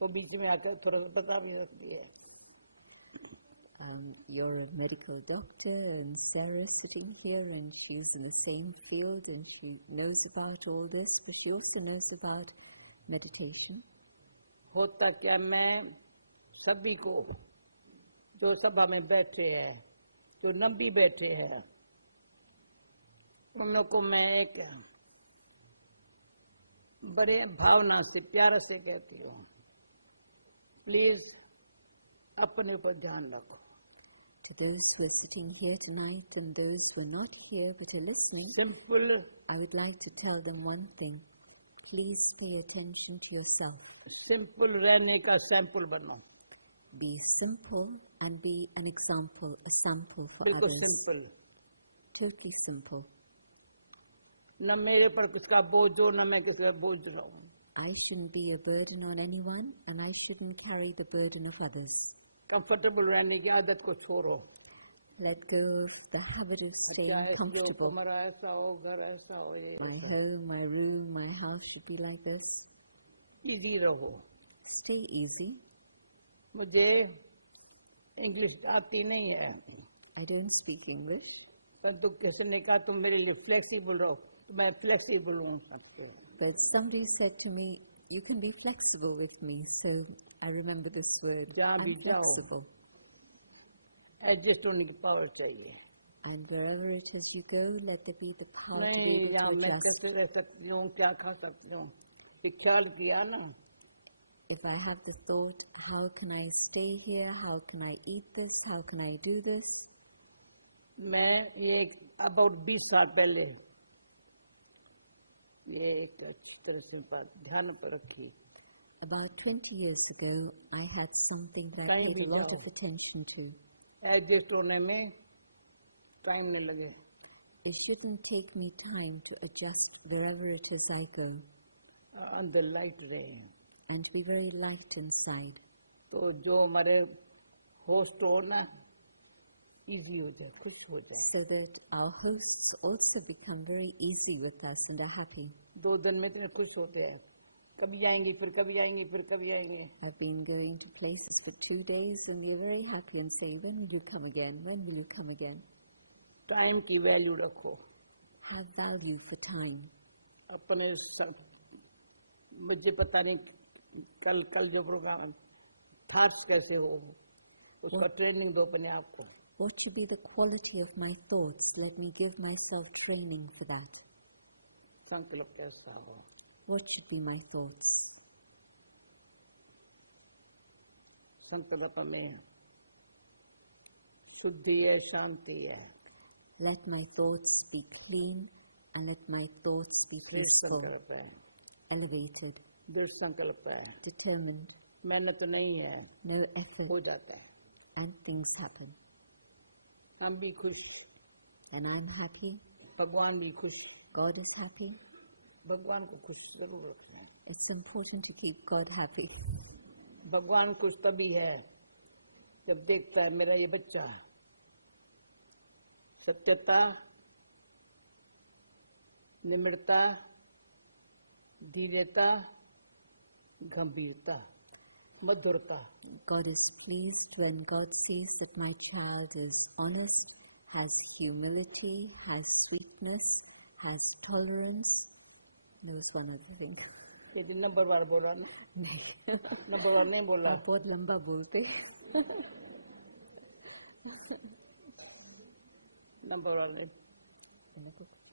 वो बीच में आकर थोड़ा सा बता भी सकती है। You're a medical doctor and Sarah's sitting here and she's in the same field and she knows about all this, but she also knows about meditation. होता क्या, मैं सभी को जो सभा में बैठे हैं, जो नंबी बैठे हैं, उन लोगों को मैं एक बड़े भावना से प्यार से कहती हूँ, प्लीज अपने ऊपर ध्यान रखो। To those who are sitting here tonight and those who are not here but are listening, Simple, I would like to tell them one thing. Please pay attention to yourself. simple रहने का sample बनो। Be simple and be an example, a sample for बिल्कुल others. Simple, Totally simple. न मेरे पर किसका बोझ हो, न मैं किसका बोझ रहूं। I shouldn't be a burden on anyone and I shouldn't carry the burden of others. Comfortable रहने की आदत को छोड़ो। Let go of the habit of staying comfortable. कमरा ऐसा हो, घर ऐसा हो, ये My home, my room, my house should be like this. Easy रहो। Stay easy. मुझे इंग्लिश आती नहीं है, I don't speak English, परंतु किसी ने कहा तुम मेरे लिए फ्लेक्सिबल रहो, तो मैं फ्लेक्सिबल हूँ सबके। but somebody said to me, you can be flexible with me, so I remember this word. जहाँ भी I'm जाओ, flexible. एडजस्ट होने की पावर चाहिए। And wherever it is you go, let there be the power to be नहीं, able यहाँ to मैं adjust. कैसे रह सकती हूँ, क्या खा सकती हूँ, ये ख्याल किया ना। If I have the thought, how can I stay here? How can I eat this? How can I do this? मैं ये अबाउट 20 साल पहले ये एक अच्छी तरह से बात ध्यान पर रखी। About 20 years ago, I had something that I Time paid a भी lot जाओ। of attention to. एडजस्ट होने में टाइम नहीं लगे। It shouldn't take me time to adjust wherever it is I go, अंदर लाइट रहे, and to be very light inside. तो जो हमारे होस्ट हो ना, इजी हो जाए, खुश हो जाए। So that our hosts also become very easy with us and are happy. 2 दिन में इतने खुश होते हैं, कभी आएंगे, फिर कभी आएंगे, फिर कभी आएंगे। I've been going to places for 2 days and they're very happy and say, when will you come again? When will you come again? Time की वैल्यू रखो। Have value for time. अपने मुझे पता नहीं कल जो प्रोग्राम थॉट्स कैसे हो, उसका ट्रेनिंग दो अपने आप को। What should be the quality of my thoughts? Let me give myself training for that. संकल्प कैसा हो, What should be my thoughts? संकल्प में शुद्धि है, शांति है। Let my thoughts be clean and let my thoughts be श्रेष्ठ peaceful, संकल्प है, elevated, दृढ़ संकल्प है, determined, मेहनत तो नहीं है, no effort, हो जाता है। and things happen. हम भी खुश, And I'm happy, भगवान भी खुश। God is happy. भगवान को खुश जरूर रखना है। It's important to keep God happy. भगवान खुश तभी है जब देखता है मेरा ये बच्चा सत्यता, निम्रता, धीरता, गंभीरता, मधुरता। God is pleased when God sees that my child is honest, has humility, has sweetness, has tolerance. There was one other thing. ये नंबर वार बोला ना, नहीं, नंबर वार नहीं बोला। आप बहुत लंबा बोलते। नंबर वार नहीं,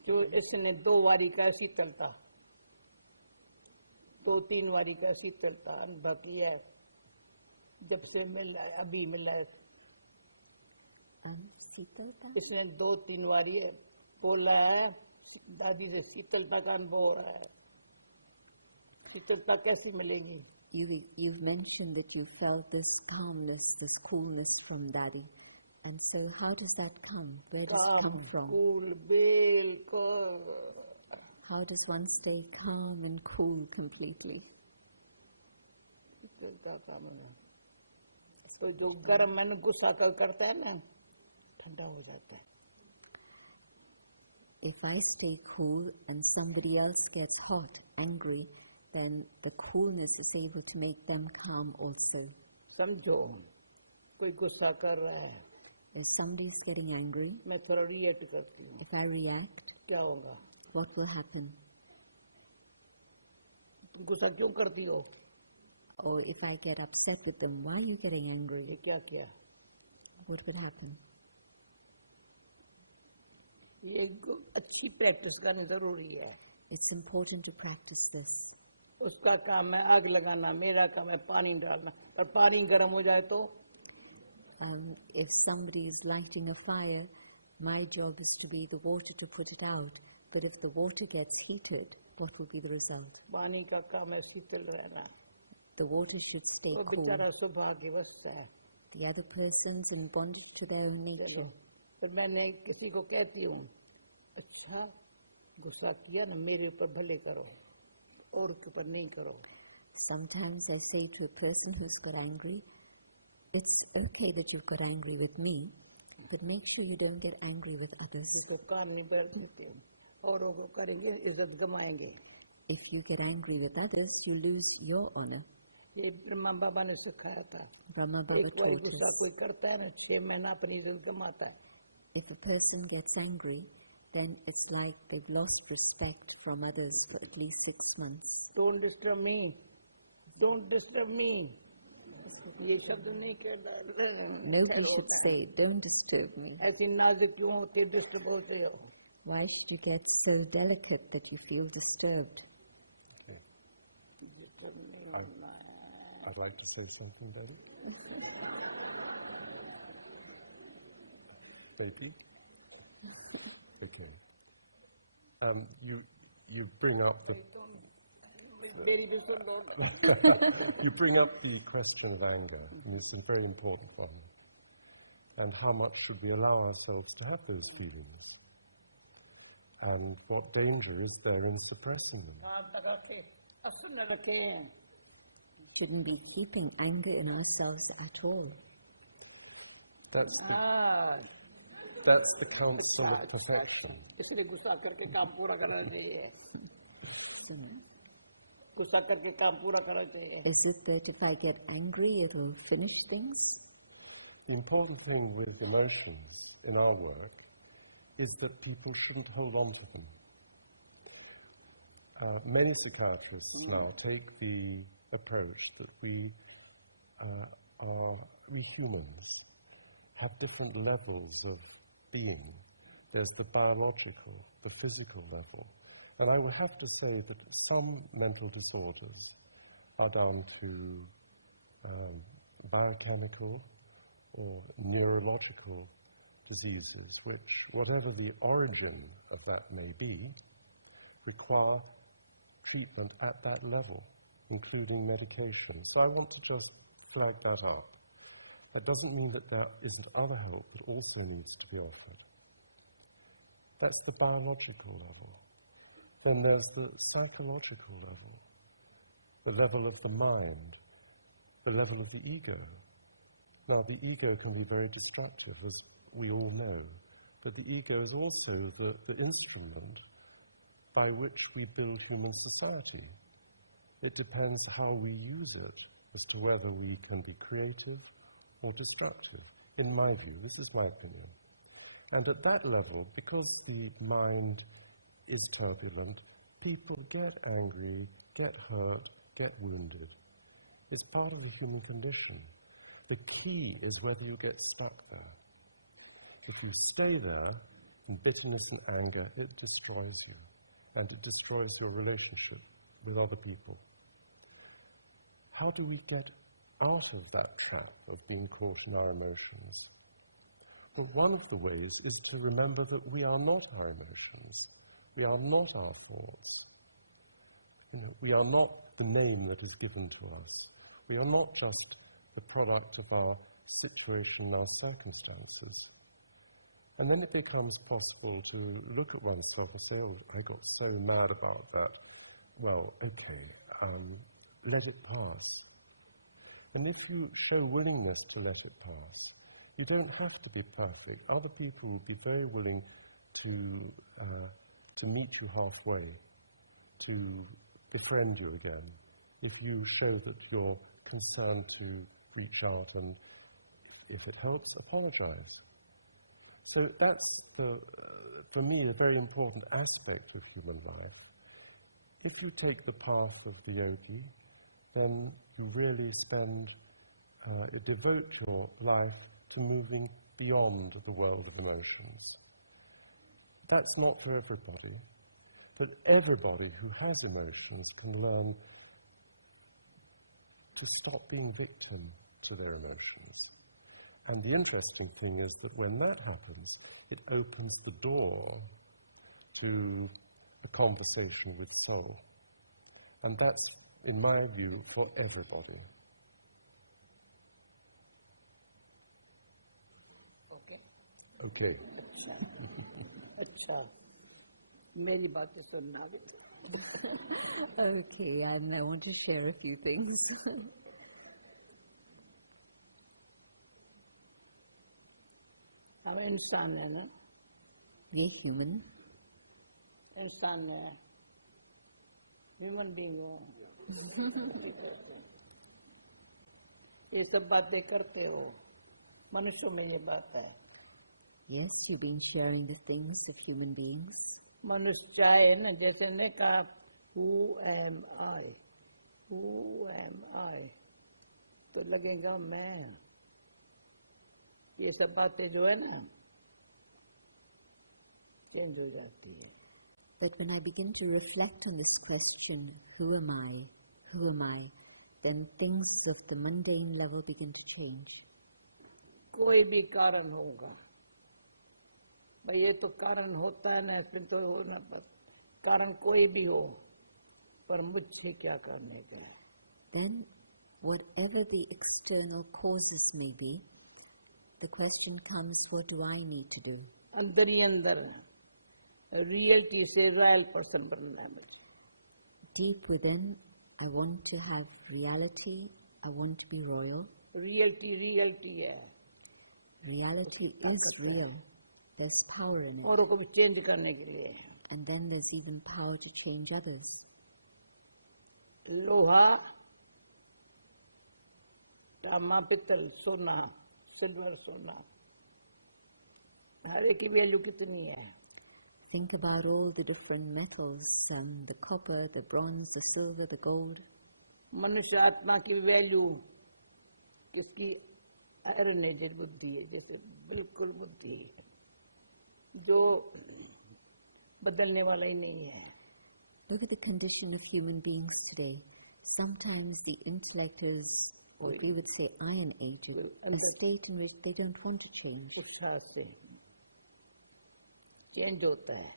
जो इसने 2 वारी का शीतलता, 2-3 वारी का शीतलता अनुभव किया है, जब से मिला है, अभी मिला है। शीतलता? इसने 2-3 वारी बोला है, दादी से शीतलता का अनुभव हो रहा है। शीतलता कैसी मिलेगी? You've mentioned that you felt this calmness, this coolness from Daddy. And so how does that come? Where does it come from? Cool, बिल्कुल। How does one stay calm and cool completely? शीतलता का मतलब तो जो गर्म मन गुस्सा करता है ना, ठंडा हो जाता है। If I stay cool and somebody else gets hot, angry, then the coolness is able to make them calm also. समझो कोई गुस्सा कर रहा है, If somebody's getting angry, मैं थोड़ा रिएक्ट करती हूँ, if I react, क्या होगा? what will happen? तुम गुस्सा क्यों करती हो? Or if I get upset with them, why are you getting ये angry? क्या किया? What would happen? ये अच्छी प्रैक्टिस करनी जरूरी है. It's important to practice this. उसका काम है आग लगाना, मेरा काम है पानी डालना. और पानी गर्म हो जाए तो If somebody is lighting a fire, my job is to be the water to put it out. But if the water gets heated, what will be the result? पानी का काम है शीतल रहना. The water should stay वो cool. बेचारा सौभाग्यवश है. The other person's in bondage to their own nature. चलो, फिर मैंने किसी को कहती हूँ, अच्छा गुस्सा किया ना, मेरे ऊपर भले करो, और के ऊपर नहीं करो. Sometimes I say to a person who's got angry, it's okay that you've got angry with me, but make sure you don't get angry with others. इसको कान नहीं पकड़ देते हूँ, औरों को करेंगे इज्जत गमाएंगे. If you get angry with others, you lose your honor. ये ब्रह्मा बाबा ने सिखाया था. Brahma Baba एक बार taught गुस्सा us, कोई करता है ना, 6 महीना अपनी इज्जत गमाता है. if a person gets angry, then it's like they've lost respect from others for at least 6 months. Don't disturb me. Don't disturb me. ये शब्द नहीं कहना. Nobody should say, don't disturb me. ऐसी नाजुक क्यों होते, डिस्टर्ब होते हो? Why should you get so delicate that you feel disturbed? Okay. Disturb नहीं होना है. I'd like to say something, Dadi. Maybe? Okay. You bring up the मेरी भी सुन लो ना. you bring up the question of anger, and it's a very important one. And how much should we allow ourselves to have those feelings? And what danger is there in suppressing them? हाथ तक रखे, असर न रखे. Shouldn't be keeping anger in ourselves at all. That's the, हाँ. that's the counsel of perfection. इसलिए गुस्सा करके काम पूरा करना चाहिए. So, गुस्सा करके काम पूरा करना चाहिए. is it that if I get angry, it'll finish things? The important thing with emotions in our work is that people shouldn't hold on to them. Many psychiatrists now take the approach that we humans have different levels of being. There's the biological, the physical level. And I would have to say that some mental disorders are down to biochemical or neurological diseases, which, whatever the origin of that may be, require treatment at that level, including medication. So I want to just flag that up. That doesn't mean that there isn't other help that also needs to be offered. That's the biological level. Then there's the psychological level, the level of the mind, the level of the ego. Now, the ego can be very destructive, as we all know, but the ego is also the instrument by which we build human society. It depends how we use it as to whether we can be creative or destructive, in my view. This is my opinion. And at that level, because the mind is turbulent, people get angry, get hurt, get wounded. It's part of the human condition. The key is whether you get stuck there. If you stay there in bitterness and anger, it destroys you, and it destroys your relationship with other people. How do we get out of that trap of being caught in our emotions? Well, one of the ways is to remember that we are not our emotions. We are not our thoughts. We are not the name that is given to us. We are not just the product of our situation, our circumstances. And then it becomes possible to look at oneself and say, oh, I got so mad about that. Well, okay, let it pass. And if you show willingness to let it pass, you don't have to be perfect. Other people will be very willing to meet you halfway, to befriend you again, if you show that you're concerned to reach out and, if it helps, apologize. So that's, for me, a very important aspect of human life. If you take the path of the yogi, then you really devote your life to moving beyond the world of emotions. That's not for everybody, but everybody who has emotions can learn to stop being victim to their emotions. And the interesting thing is that when that happens, it opens the door to a conversation with soul. And that's, in my view, for everybody. Okay. अच्छा मेरी बातें सुनना भी Okay, and I want to share a few things. हम इंसान है ना We're human. इंसान है ह्यूमन बीइंग हो ये सब बातें करते हो मनुष्यों में ये बात है Yes, you've been sharing the things of human beings. मनुष्य चाहे ना जैसे ने कहा who am I तो लगेगा मैं ये सब बातें जो है ना चेंज हो जाती है But when I begin to reflect on this question, who am I, then things of the mundane level begin to change. कोई भी कारण होगा भाई ये तो कारण होता है ना इसमें तो होना पर कारण कोई भी हो पर मुझे क्या करने का है Then, whatever the external causes may be, the question comes, what do I need to do? अंदर ही अंदर रियलिटी से रॉयल पर्सन बनना है मुझे Deep within, I want to have reality, I want to be royal. Reality है Reality is real. There's power in it. औरों को भी चेंज करने के लिए And then there's even power to change others. लोहा तांबा पित्तल सोना सिल्वर सोना हर एक की वैल्यू कितनी है Think about all the different metals, the copper, the bronze, the silver, the gold. मनुष्य आत्मा की वैल्यू किसकी आयरनेटेड बुद्धि है जैसे बिल्कुल बुद्धि जो बदलने वाला ही नहीं है Look at the condition of human beings today. Sometimes the intellect is, what we would say, iron-aged, a state in which they don't want to change. उत्साह से चेंज होता है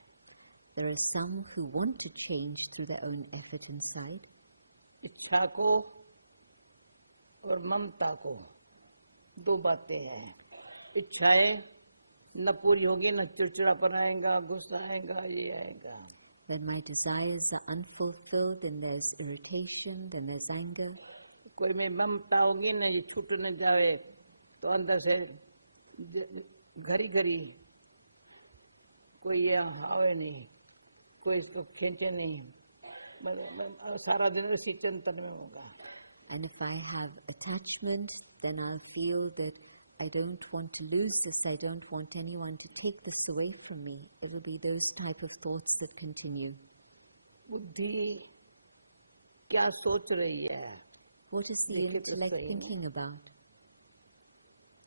There are some who want to change through their own effort inside. इच्छा को और ममता को दो बातें हैं इच्छाएं न पूरी होगी न चिड़चिड़ापन आएगा गुस्सा आएगा ये आएगा When my desires are unfulfilled, then there's irritation, then there's anger. कोई में ममता होगी न ये छूट न जाए तो अंदर से घड़ी घड़ी कोई ये हावे नहीं कोई इसको खींचे नहीं सारा दिन उसी चिंतन में होगा And if I have attachment, then I'll feel that I don't want to lose this, I don't want anyone to take this away from me. It will be those type of thoughts that continue. बुद्धि क्या सोच रही है What is the intellect thinking about?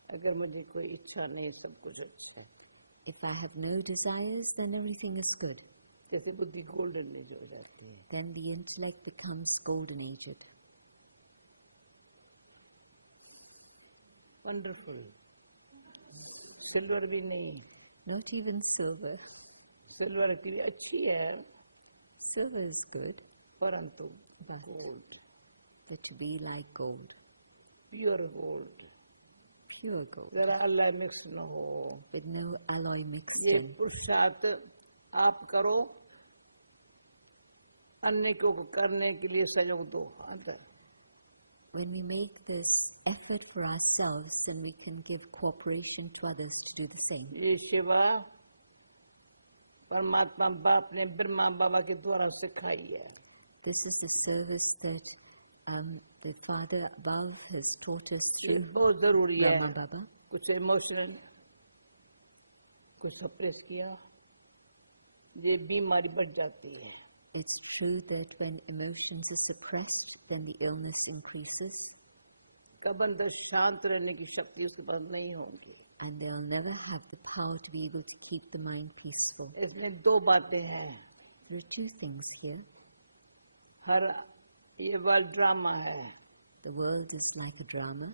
अगर मुझे कोई इच्छा नहीं सब कुछ अच्छा है If I have no desires, then everything is good. जैसे बुद्धि गोल्डन एज हो जाती है Then the intellect becomes golden-aged. Wonderful silver भी नहीं Not even silver. सिल्वर के लिए अच्छी है Silver is good, परंतु But- gold but to be like gold, pure gold pure gold, जरा अल्लाह मिक्स न हो with no alloy mixed ये in. पुरुषार्थ आप करो अन्य को करने के लिए सहयोग दो अंदर When we make this effort for ourselves, then we can give cooperation to others to do the same. ये सेवा परमात्मा बाप ने ब्रह्मा बाबा के द्वारा सिखाई है This is the service that the Father above has taught us through बहुत जरूरी है. Brahma Baba. कुछ इमोशनल, कुछ सप्रेस किया, ये बीमारी बढ़ जाती है. It's true that when emotions are suppressed, then the illness increases. कब अंदर शांत रहने की शक्ति उसके पास नहीं होगी. And they'll never have the power to be able to keep the mind peaceful. इसमें दो बातें हैं. There are two things here. हर ये वर्ल्ड ड्रामा है. The world is like a drama.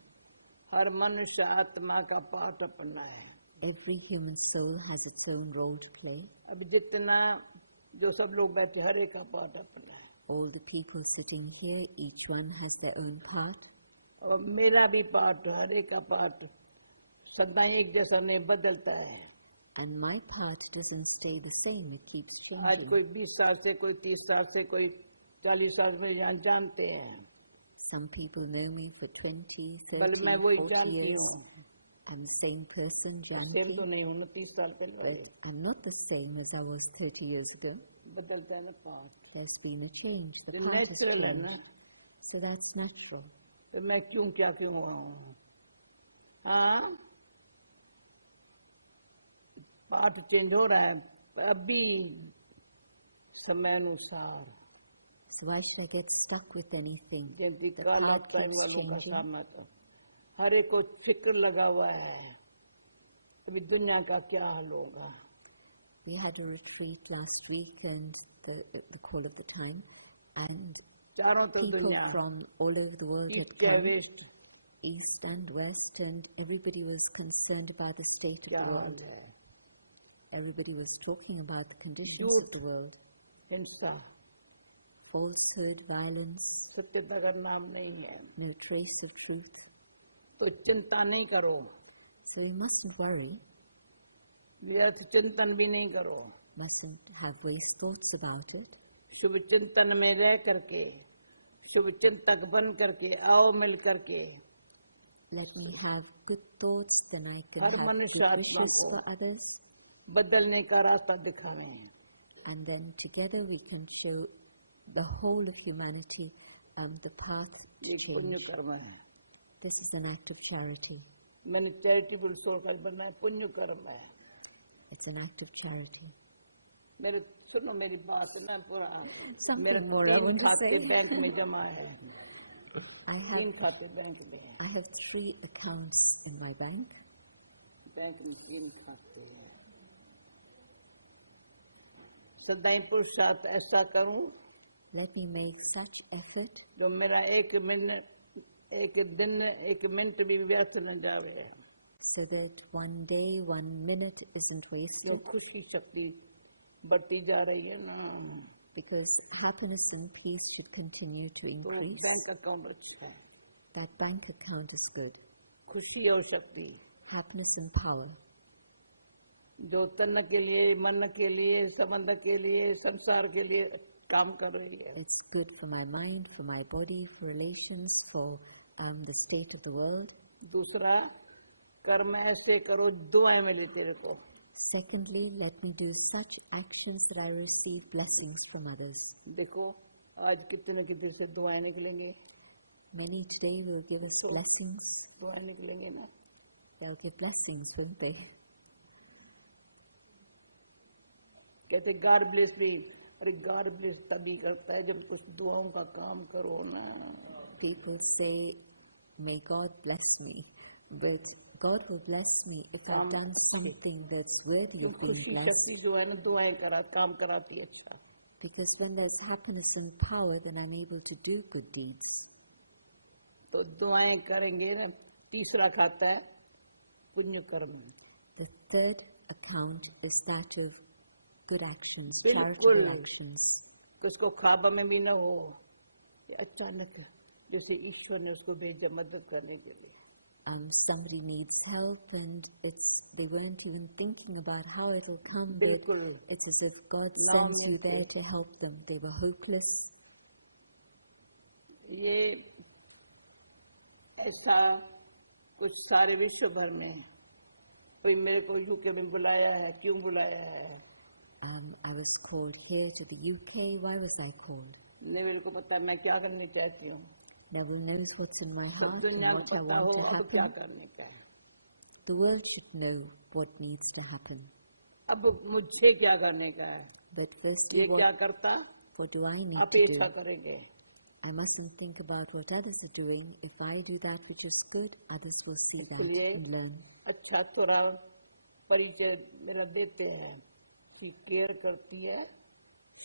हर मनुष्य आत्मा का पार्ट अपना है. Every human soul has its own role to play. अभी जितना जो सब लोग बैठे हर एक का पार्ट अपना है. All the people sitting here, each one has their own part. और मेरा भी पार्ट, हर एक का पार्ट सदा एक जैसा नहीं बदलता है. And my part doesn't stay the same, it keeps आज changing. कोई 20 साल से, कोई 30 साल से, कोई 40 साल में यहाँ जानते हैं. Some people know me for 20, बल 30, मैं वही 40 जानती years. हूँ. I'm the same person, same Janki, तो नहीं हूँ ना 30 साल पहले वाली. but I'm not the same as I was 30 years ago. बदलता है ना part. There's been a change, the जो part has नेचुरल है ना. changed. So that's natural. तो मैं क्या क्यों हुआ हूँ. हाँ, पार्ट चेंज हो रहा है अभी समय अनुसार. So why should I get stuck with anything? Jayanti The काल part टाइम keeps वालों का changing. सामना तो हर एक को फिक्र लगा हुआ है अभी दुनिया का क्या हाल होगा. We had a retreat last week and the call of the time, and चारों तरफ people दुनिया from all over the world had east क्या come, west east and west, and everybody was concerned about the state of क्या the hall world. है. Everybody was talking about the conditions of झूठ, the world. हिंसा, Falsehood, violence, सत्यता का नाम नहीं है. no trace of truth. तो चिंता नहीं करो, So we mustn't worry, व्यर्थ चिंतन भी नहीं करो. mustn't have waste thoughts about it. शुभ चिंतन में रह करके, शुभ चिंतक बन करके आओ मिल करके. Let me have good thoughts, then I can her have मनुष्य good आत्मा wishes को for others, बदलने का रास्ता दिखावें. and then together we can show the whole of humanity the path to ये पुण्य change. कर्म है. This is an act of charity. मैंने चैरिटेबल सोल का बनना है, पुण्य कर्म है. It's an act of charity. मेरे सुनो मेरी बात ना पूरा. Something मेरे more I 3 want to खाते say. बैंक में जमा है. I 3 have खाते बैंक में है. I have 3 accounts in my bank. Bank में 3 खाते हैं. सदाई पुरुषार्थ ऐसा करूं Let me make such effort जो मेरा एक मिनट भी व्यर्थ न जावे. so that one day, 1 minute isn't जो wasted, खुशी शक्ति बढ़ती जा रही है ना, because happiness and peace should continue to तो increase. बैंक अकाउंट अच्छा है. That bank account is good. खुशी और शक्ति Happiness and power. जो तन के लिए, मन के लिए, संबंध के लिए, संसार के लिए काम कर रही है. It's good for my mind, for my body, for relations, for the state of the world. दूसरा, कर्म ऐसे करो दुआएं मिले तेरे को. Secondly, let me do such actions that I receive blessings from others. देखो आज कितने से दुआएं निकलेंगे. Many today will give us So- blessings. दुआएं निकलेंगे ना. They'll give blessings, won't they? कहते गॉड ब्लेस भी. अरे गॉड ब्लेस तभी करता है जब कुछ दुआओं का काम करो ना. People say, may God bless me, but God will bless me if I've काम done अच्छे. something that's worthy जो of being खुशी blessed. शक्ति जो है ना दुआएं काम कराती है. अच्छा, Because when there's happiness and power, then I'm able to do good deeds. तो दुआएं करेंगे ना. तीसरा खाता है पुण्य कर्म. The third account is that of good actions, बिल्कुल. charitable actions. उसको ख्वाब में भी ना हो. ये अचानक जैसे ईश्वर ने उसको भेजा मदद करने के लिए. Somebody needs help and they weren't even thinking about how it'll come, but बिल्कुल. it's as if God नाम sends you मिलते. there to help them. They were hopeless. ये ऐसा कुछ सारे विश्व भर में. कोई मेरे को यूके में बुलाया है. क्यों बुलाया है? I was called here to the UK. Why was I called? Neville को पता है मैं क्या करनी चाहती हूँ Neville knows what's in my सब heart and दुनिया को what I पता हो want to अब क्या happen. करने का है The world should know what needs to happen. अब मुझे क्या करने का है But ये firstly, क्या करता what do I need आप to इच्छा do? करेंगे I mustn't think about what others are doing. If I do that which is good, others will see that इसलिए and learn. अच्छा थोड़ा परिचय मेरा देते हैं कि केयर करती है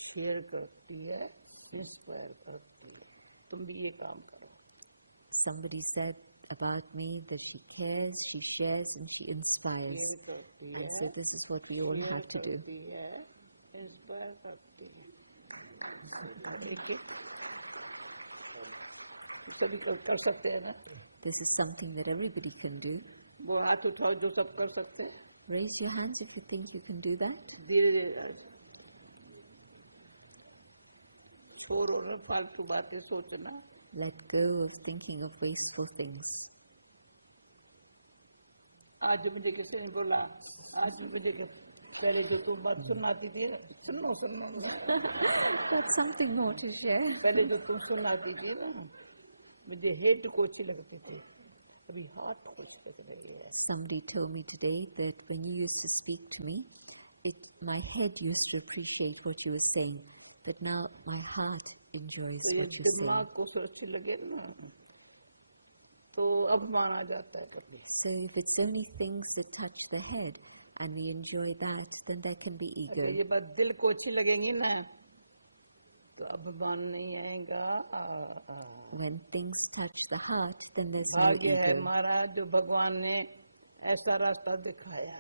शेयर करती है इंस्पायर करती है तुम भी ये काम करो Somebody said about me that she cares, she shares, and she inspires. Care करती है And so this is what we all share have to do. करती है इंस्पायर करती है एक सभी कर सकते हैं ना This is something that everybody can do. वो हाथ उठाओ जो सब कर सकते हैं Raise your hands if you think you can do that. धीरे धीरे छोड़ो ना फालतू बातें सोचना Let go of thinking of wasteful things. आज मुझे किसी ने बोला आज मुझे पहले जो तुम बात सुनाती थी सुनो सुनो That's something more to share. पहले जो तुम सुनाती थी ना मुझे हेड को अच्छी लगती थी अभी हाथ को अच्छी लग रही है Somebody told me today that when you used to speak to me, my head used to appreciate what you were saying, but now my heart enjoys तो ये what you're saying. दिमाग को अच्छी लगे ना तो अभिमान आ जाता है कभी So if it's only things that touch the head and we enjoy that, then there can be अगर ego. ये बात दिल को अच्छी लगेंगी ना तो अभिमान नहीं आएगा When things touch the heart, then there's no भाग्य है ego. महाराज जो भगवान ने ऐसा रास्ता दिखाया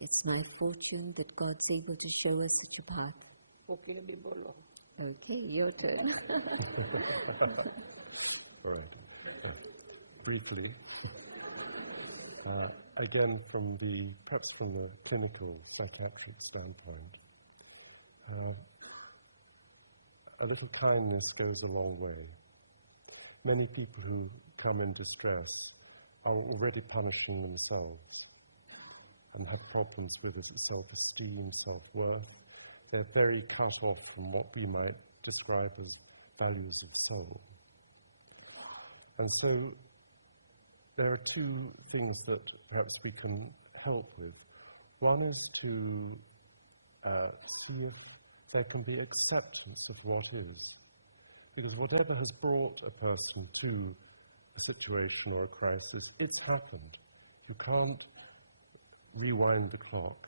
It's my fortune that God's able to show us such a path. वो के लिए भी बोलो Okay, your turn. All right. Briefly, again perhaps from the clinical psychiatric standpoint, a little kindness goes a long way. Many people who come in distress are already punishing themselves and have problems with self-esteem, self-worth. They're very cut off from what we might describe as values of soul. And so there are two things that perhaps we can help with. One is to see if there can be acceptance of what is. Because whatever has brought a person to a situation or a crisis, it's happened. You can't rewind the clock.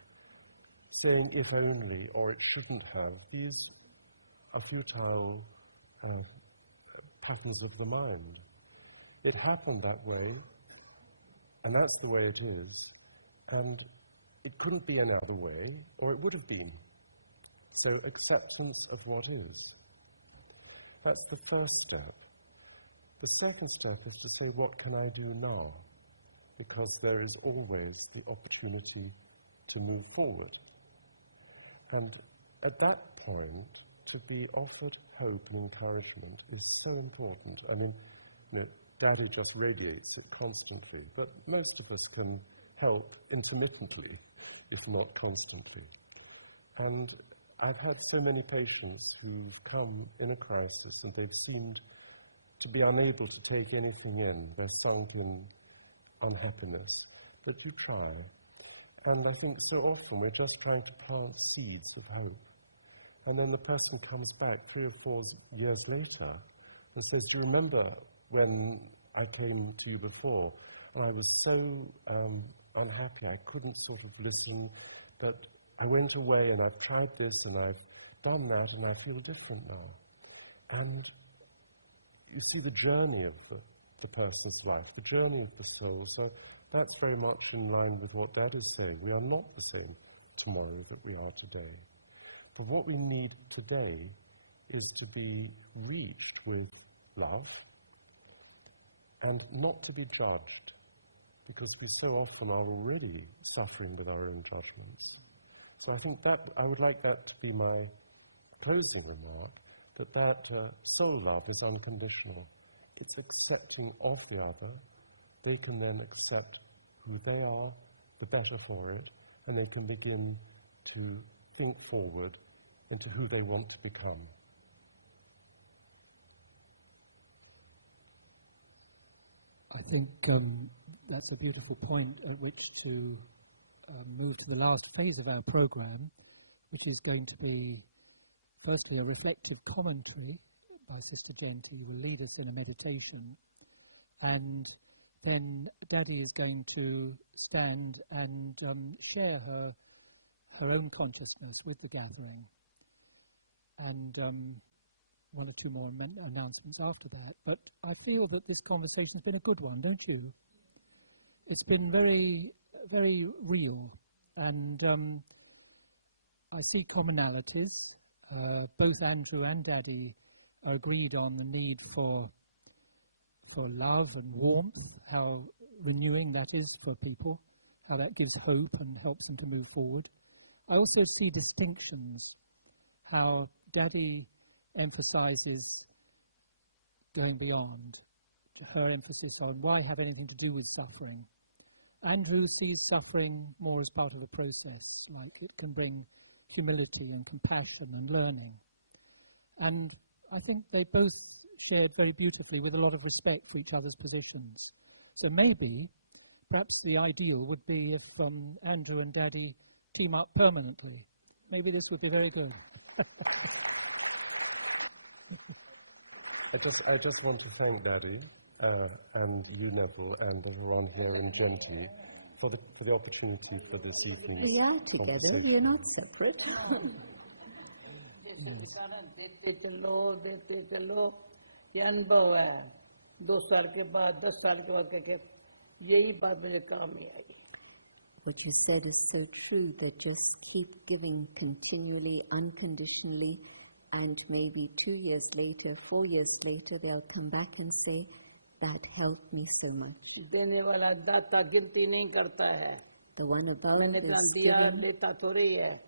Saying if only or it shouldn't have, these are futile patterns of the mind. It happened that way, and that's the way it is, and it couldn't be another way, or it would have been. So acceptance of what is. That's the first step. The second step is to say, what can I do now? Because there is always the opportunity to move forward. And at that point, to be offered hope and encouragement is so important. I mean, Dadi just radiates it constantly, but most of us can help intermittently, if not constantly. And I've had so many patients who've come in a crisis and they've seemed to be unable to take anything in. They're sunk in unhappiness. But you try. And I think so often we're just trying to plant seeds of hope. And then the person comes back 3 or 4 years later and says, do you remember when I came to you before and I was so unhappy, I couldn't sort of listen, but I went away and I've tried this and I've done that and I feel different now. And you see the journey of the person's life, the journey of the soul. So that's very much in line with what Dad is saying. We are not the same tomorrow that we are today. But what we need today is to be reached with love and not to be judged, because we so often are already suffering with our own judgments. So I think that I would like that to be my closing remark, that soul love is unconditional. It's accepting of the other. They can then accept who they are, the better for it, and they can begin to think forward into who they want to become. I think that's a beautiful point at which to move to the last phase of our program, which is going to be, firstly, a reflective commentary by Sister Janki, who will lead us in a meditation, and then Dadi is going to stand and share her own consciousness with the gathering, and one or two more announcements after that. But I feel that this conversation has been a good one, don't you? It's been very, very real, and I see commonalities. Both Andrew and Dadi are agreed on the need for love and warmth, how renewing that is for people, how that gives hope and helps them to move forward. I also see distinctions, how Dadi emphasizes going beyond, her emphasis on why have anything to do with suffering. Andrew sees suffering more as part of a process, like it can bring humility and compassion and learning. And I think they both shared very beautifully with a lot of respect for each other's positions. So maybe, perhaps the ideal would be if Andrew and Dadi team up permanently. Maybe this would be very good. I just want to thank Dadi and you, Neville, and everyone here in Janki for the opportunity for this evening's We are together, we are not separate. देते चलो ये अनुभव है 2 साल के बाद 10 साल के बाद कह यही बात मुझे काम ही आई. What you said is so true, that just keep giving continually, unconditionally, and maybe 2 years later, 4 years later, they'll come back and say, that helped me so much. देने वाला दाता गिनती नहीं करता है. The one above मैंने इतना is दिया giving. लेता थोड़ी है.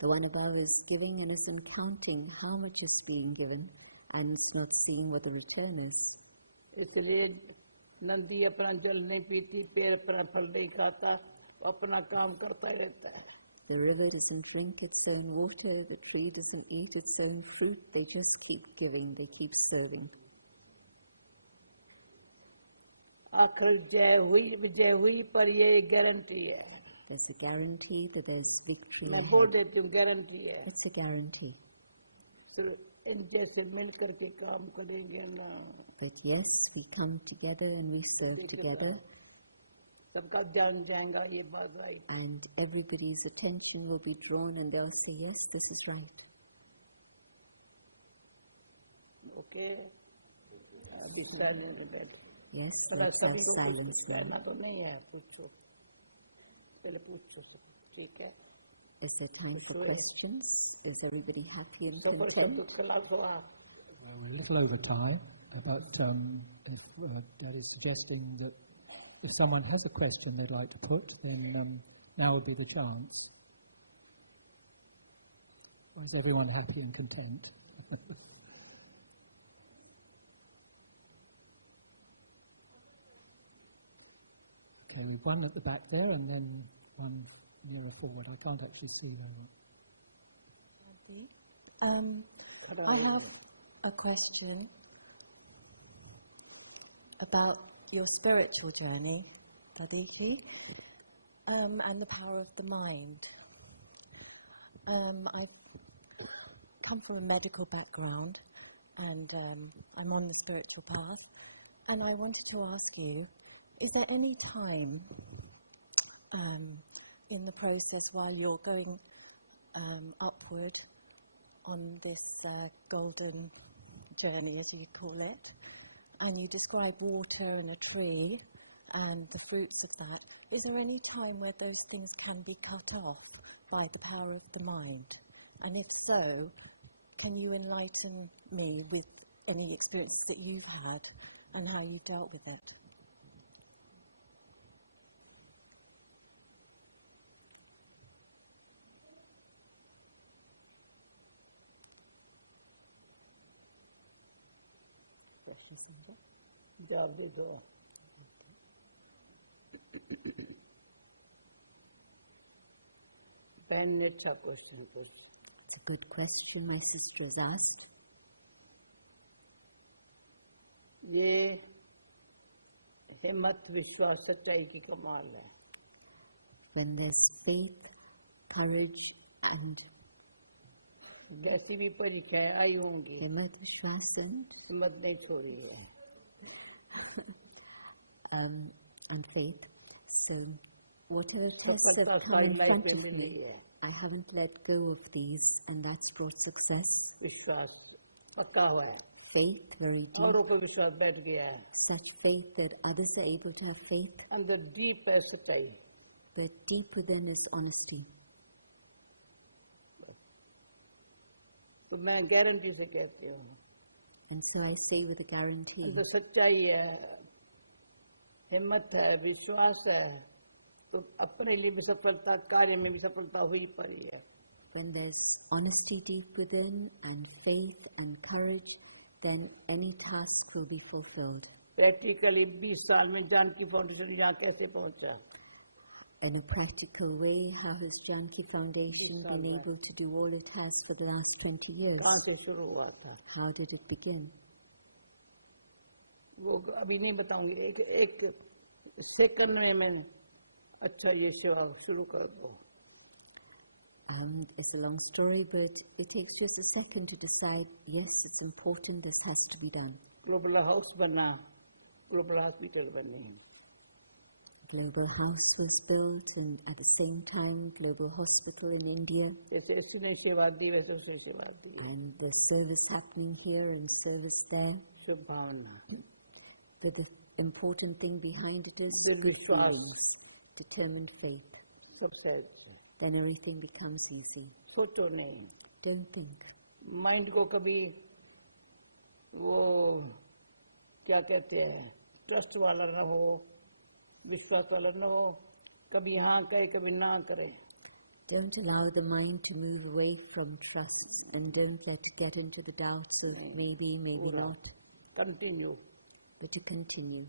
The one above is giving and isn't counting how much is being given, and it's not seeing what the return is. इसलिए नंदी अपना जल नहीं पीती, पेड़ अपना फल नहीं खाता, अपना काम करता ही रहता है. The river doesn't drink its own water, the tree doesn't eat its own fruit, they just keep giving, they keep serving. आखिर विजय हुई पर ये गारंटी है. There's a guarantee that there's victory मैं बोल ahead. देती हूँ गारंटी है. It's a guarantee. सिर्फ इन जैसे मिल करके काम करेंगे ना. But yes, we come together and we serve together, सबका ध्यान जाएगा ये बात right. and everybody's attention will be drawn and they'll say, yes, this is right. Okay अभी साइलेंट में बैठ. Yes, पता let's have सभी को silence कुछ now. कहना तो नहीं है. पूछो पहले पूछो सब. ठीक है. Is there time for Sure. questions? Is everybody happy and सब पर सब content? तो खिलाफ हुआ. Well, we're a little over time, but if Dad is suggesting that if someone has a question they'd like to put, then now would be the chance. Or is everyone happy and content? Okay, we've one at the back there and then one nearer forward. I can't actually see very well. I have a question about your spiritual journey, Dadi, and the power of the mind. I've come from a medical background, and I'm on the spiritual path, and I wanted to ask you, is there any time in the process while you're going upward on this golden journey, as you call it, and you describe water and a tree and the fruits of that, is there any time where those things can be cut off by the power of the mind? And if so, can you enlighten me with any experiences that you've had and how you dealt with it? जवाब दे दो. बहन ने अच्छा question पूछा. It's a good question my sister has asked. ये हिम्मत विश्वास सच्चाई की कमाल है. When there's faith, courage, and जैसी भी परीक्षाएं आई होंगी, himmat, vishwas, हिम्मत नहीं छोड़ी है. and faith. So, whatever tests सफलता have come सारी in लाइफ front में of मिली me, है. I haven't let go of these, and that's brought success. विश्वास पक्का हुआ है. Faith, very deep. औरों को विश्वास बैठ गया है. Such faith that others are able to have faith, अंदर डीप है सच्चाई. but deep within is honesty. तो मैं गारंटी से कहती हूँ, And so I say with a guarantee, अंदर सच्चाई है, हिम्मत है, विश्वास है, तो अपने लिए भी सफलता, कार्य में भी सफलता हुई पड़ी है. when there's honesty deep within, and faith and courage, then any task will be fulfilled. Practically 20 साल में जानकी फाउंडेशन यहाँ कैसे पहुँचा? In a practical way, how has Janki Foundation been able to do all it has for the last 20 years? कहाँ से शुरू हुआ था? How did it begin? वो अभी नहीं बताऊंगी. एक सेकंड में मैंने अच्छा ये सेवा शुरू कर दो. It's a long story, but it takes just a second to decide, yes, it's important, this has to be done. Global house बना, ग्लोबल हॉस्पिटल बनी. Global House was built, and at the same time, Global Hospital in India, जैसे इसने सेवा दी वैसे उसने सेवा दी. and the service happening here and service there. Shubh Bhavna. But the important thing behind it is Dil good vishwas. feelings, determined faith. सब सहज है. Then everything becomes easy. सोचो नहीं. Don't think. माइंड को कभी वो क्या कहते हैं, ट्रस्ट वाला न हो, विश्वास वाला न हो, कभी हाँ कहे कभी ना करे. Don't allow the mind to move away from trusts, and don't let it get into the doubts of maybe, maybe पूरा. not, continue. but to continue.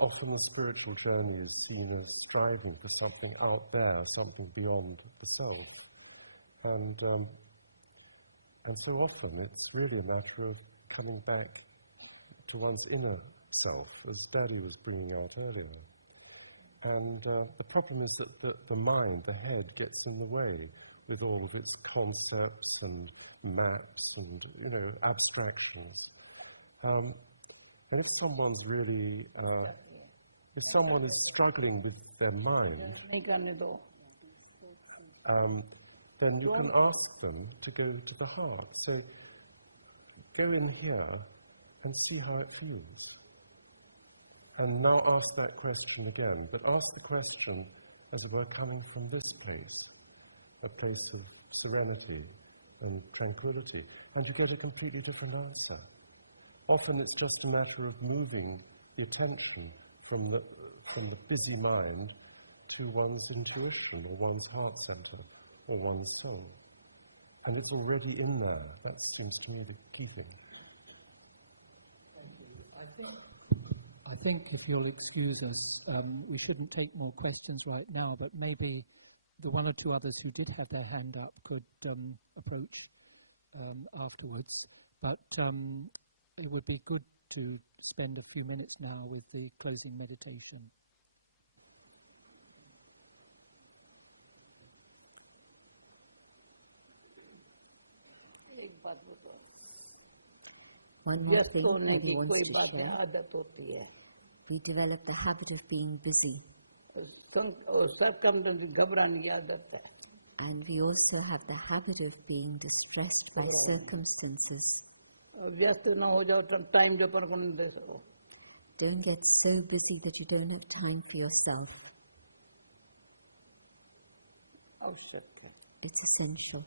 Often the spiritual journey is seen as striving for something out there, something beyond the self. And so often it's really a matter of coming back to one's inner self, as Dadi was bringing out earlier. And the problem is that the mind, the head, gets in the way with all of its concepts and maps and, abstractions. And if someone's really, if someone is struggling with their mind, नहीं करने दो. then you can ask them to go to the heart. So go in here and see how it feels. And now ask that question again, but ask the question as it were coming from this place, a place of serenity and tranquility, and you get a completely different answer. Often it's just a matter of moving the attention from the busy mind to one's intuition or one's heart center or one's soul. And it's already in there. That seems to me the key thing. I think if you'll excuse us, we shouldn't take more questions right now, but maybe the one or two others who did have their hand up could approach afterwards. But it would be good to spend a few minutes now with the closing meditation. One more व्यस्त thing होने Adi की wants कोई to बात share. आदत होती है. We develop the habit of being busy, circumstance घबराने की आदत है. and we also have the habit of being distressed by circumstances. व्यस्त ना हो जाओ, टाइम जो पर को नहीं दे सको. Don't get so busy that you don't have time for yourself. आवश्यक है. It's essential.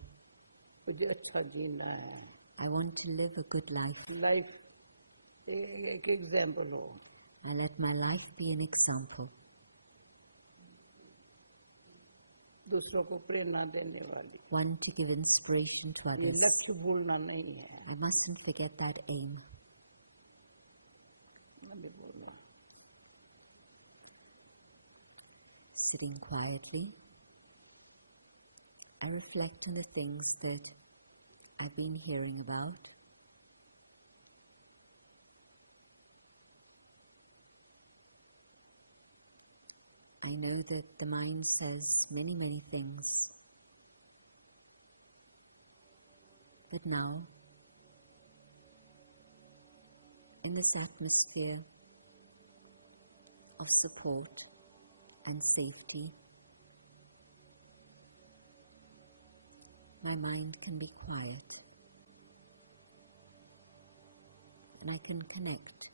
मुझे अच्छा जीना है. I want to live a good life. Life एक एग्जाम्पल हो. I let my life be an example. दूसरों को प्रेरणा देने वाली. One to give inspiration to ये others. लक्ष्य भूलना नहीं है. I mustn't forget that aim. अभी बोलना. Sitting quietly, I reflect on the things that I've been hearing about. I know that the mind says many, many things. But now, in this atmosphere of support and safety, my mind can be quiet and I can connect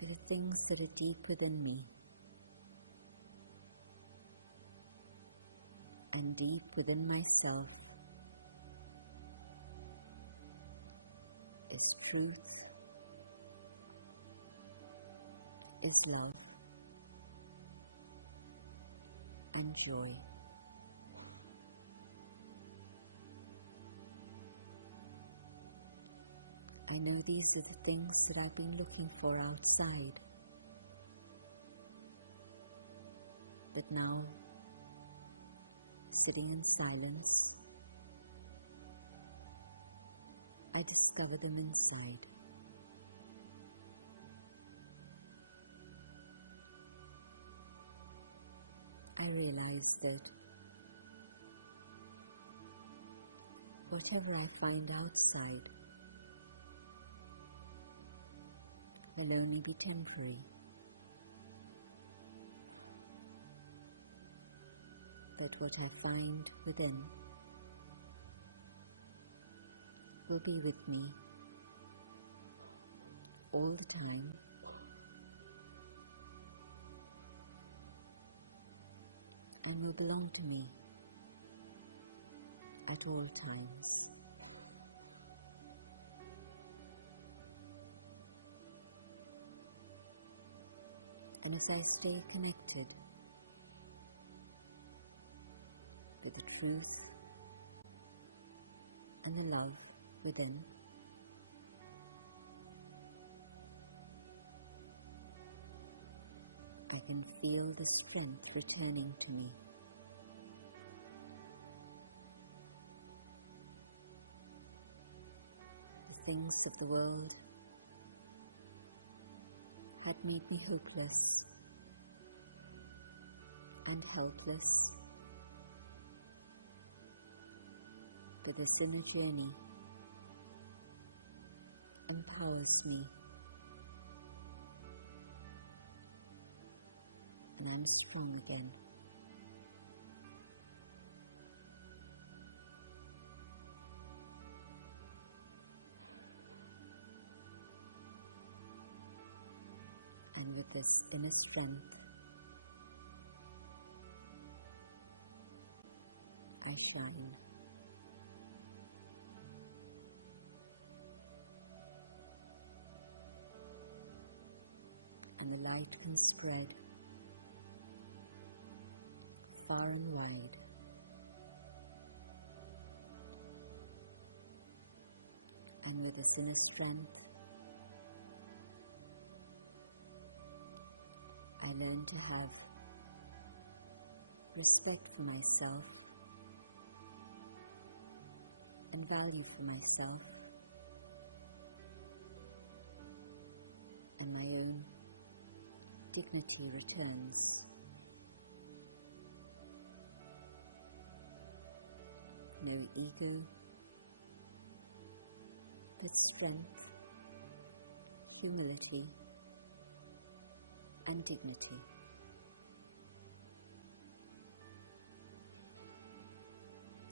with the things that are deep within me and deep within myself is truth, is love and joy. I know these are the things that I've been looking for outside. But now, sitting in silence, I discover them inside. I realize that whatever I find outside will only be temporary. But what I find within will be with me all the time, and will belong to me at all times. And as I stay connected with the truth and the love within, I can feel the strength returning to me. The things of the world had made me hopeless and helpless, but this inner journey empowers me, and I'm strong again. And with this inner strength, I shine. And the light can spread far and wide. And with this inner strength, I learn to have respect for myself and value for myself and my own dignity returns. No ego, but strength, humility, and dignity.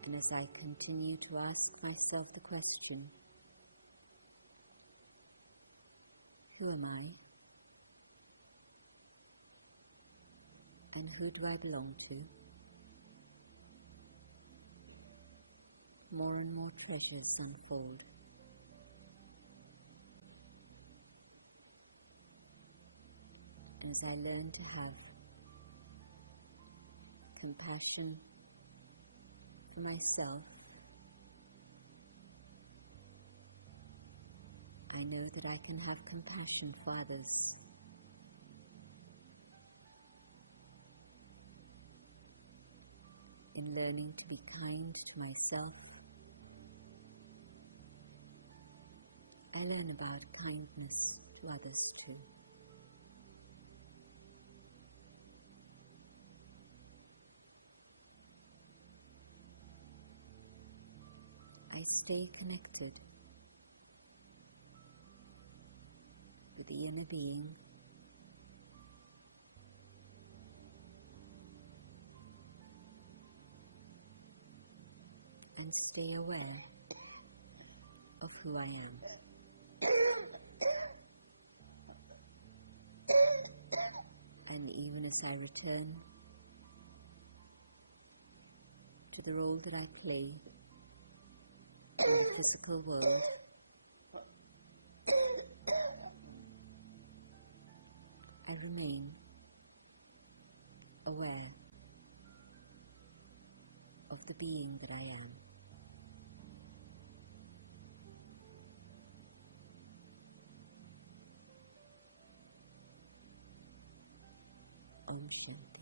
And as I continue to ask myself the question, who am I? And who do I belong to? More and more treasures unfold. And as I learn to have compassion for myself, I know that I can have compassion for others. in learning to be kind to myself, I learn about kindness to others too. I stay connected with the inner being and stay aware of who I am. And even as I return to the role that I play in the physical world, I remain aware of the being that I am. Om Shanti.